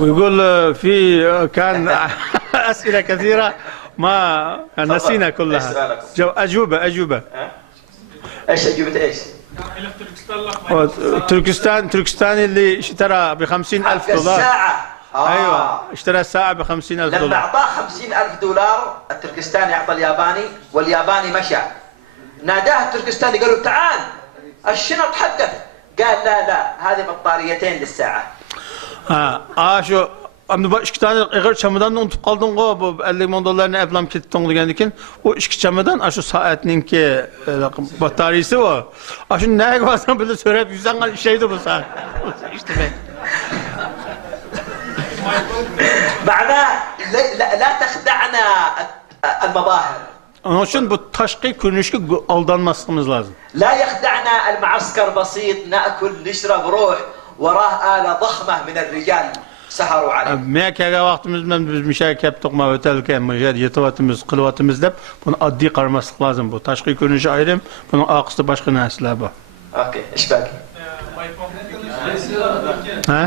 ويقول في كان أسئلة كثيرة ما نسينا كلها. أجوبة. ايش أجوبة ايش؟ تركستان اللي اشترى ب50,000 دولار. الساعة. أيوة اشترى الساعة ب50,000 لما دولار. أعطاه 50,000 دولار التركستاني أعطى الياباني والياباني مشى. ناداه التركستاني قال له تعال الشنط حقك. قال لا هذه بطاريتين للساعة. Şu ama iki tane ağır çamadan unutup kaldın bu 50 milyon dolarını evlam kettin degendikin o iki çamadan şu saatninki bataryası o. Şu neye varsan böyle söyleyip yüzden şeydi bu saat. İşte ben. معناه لا تخدعنا المظاهر. Onun için bu taşkı görünüşü aldanmamız lazım. لا يخدعنا المعسكر بسيط نأكل نشرب روح وراه آلة ضخمة من الرجال سهروا عليه. Mekke'ye vaktimizden biz müşahede yaptık ma ötelken müşahede yetivatımız kılvatımız deyip bunu addi karmaslık lazım bu. Taşkı görünüşü ayrım bunun akısı başka nesler bu. اوكي ايش باقي؟ ها؟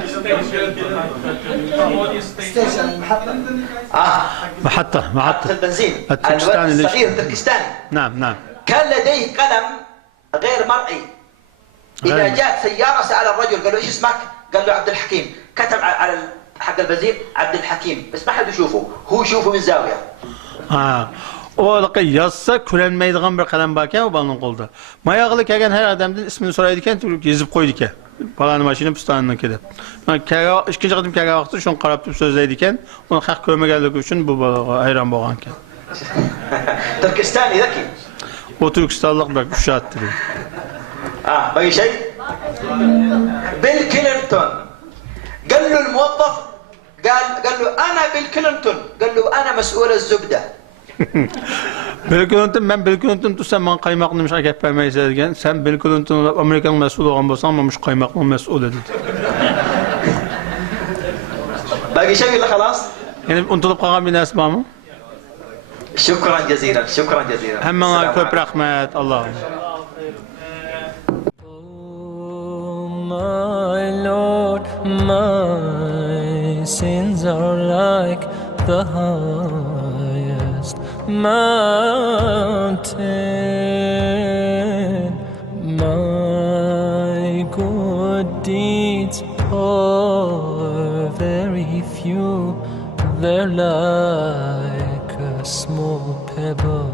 ستيشن المحطة. محطة البنزين. التركستاني الصغير التركستاني. نعم. كان لديه قلم غير مرئي. إذا جاءت سيارة سأل الرجل قال له إيش اسمك؟ قال له عبد الحكيم. كتب على حق البنزين عبد الحكيم بس ما حد يشوفه هو يشوفه من زاوية. O yazsa külenmeydiğin bir kalem bakken o balının kolda. Mayağılı kegen her adamdan ismini soraydıken yazıp koyduk ya. Palanı maşını pistanını kedi. İkinci kıdım kege vakti şunu qarab sözleydiken onu hak köme geldik için bu hayran boğanken. Türkistani ذكي. O Türkistanlık bak uşattı. باقي شيء؟ بيل كلينتون قال له الموظف قال له أنا بيل كلينتون قال له أنا مسؤول الزبدة. Bill Clinton ben Bill Clinton tutsam ben kaymaklı müşak yapmayı sevdiğin sen Bill Clinton Amerikan mesul olan bolsan ama müş kaymaklı mesul edildi. باقي شيء ولا خلاص؟ Yani unutulup kalan bir nesba mı? شكرا جزيلا شكرا جزيلا. Hemen köp rahmet Allah'ım. My Lord, my sins are like the highest mountain. My good deeds are very few. They're like a small pebble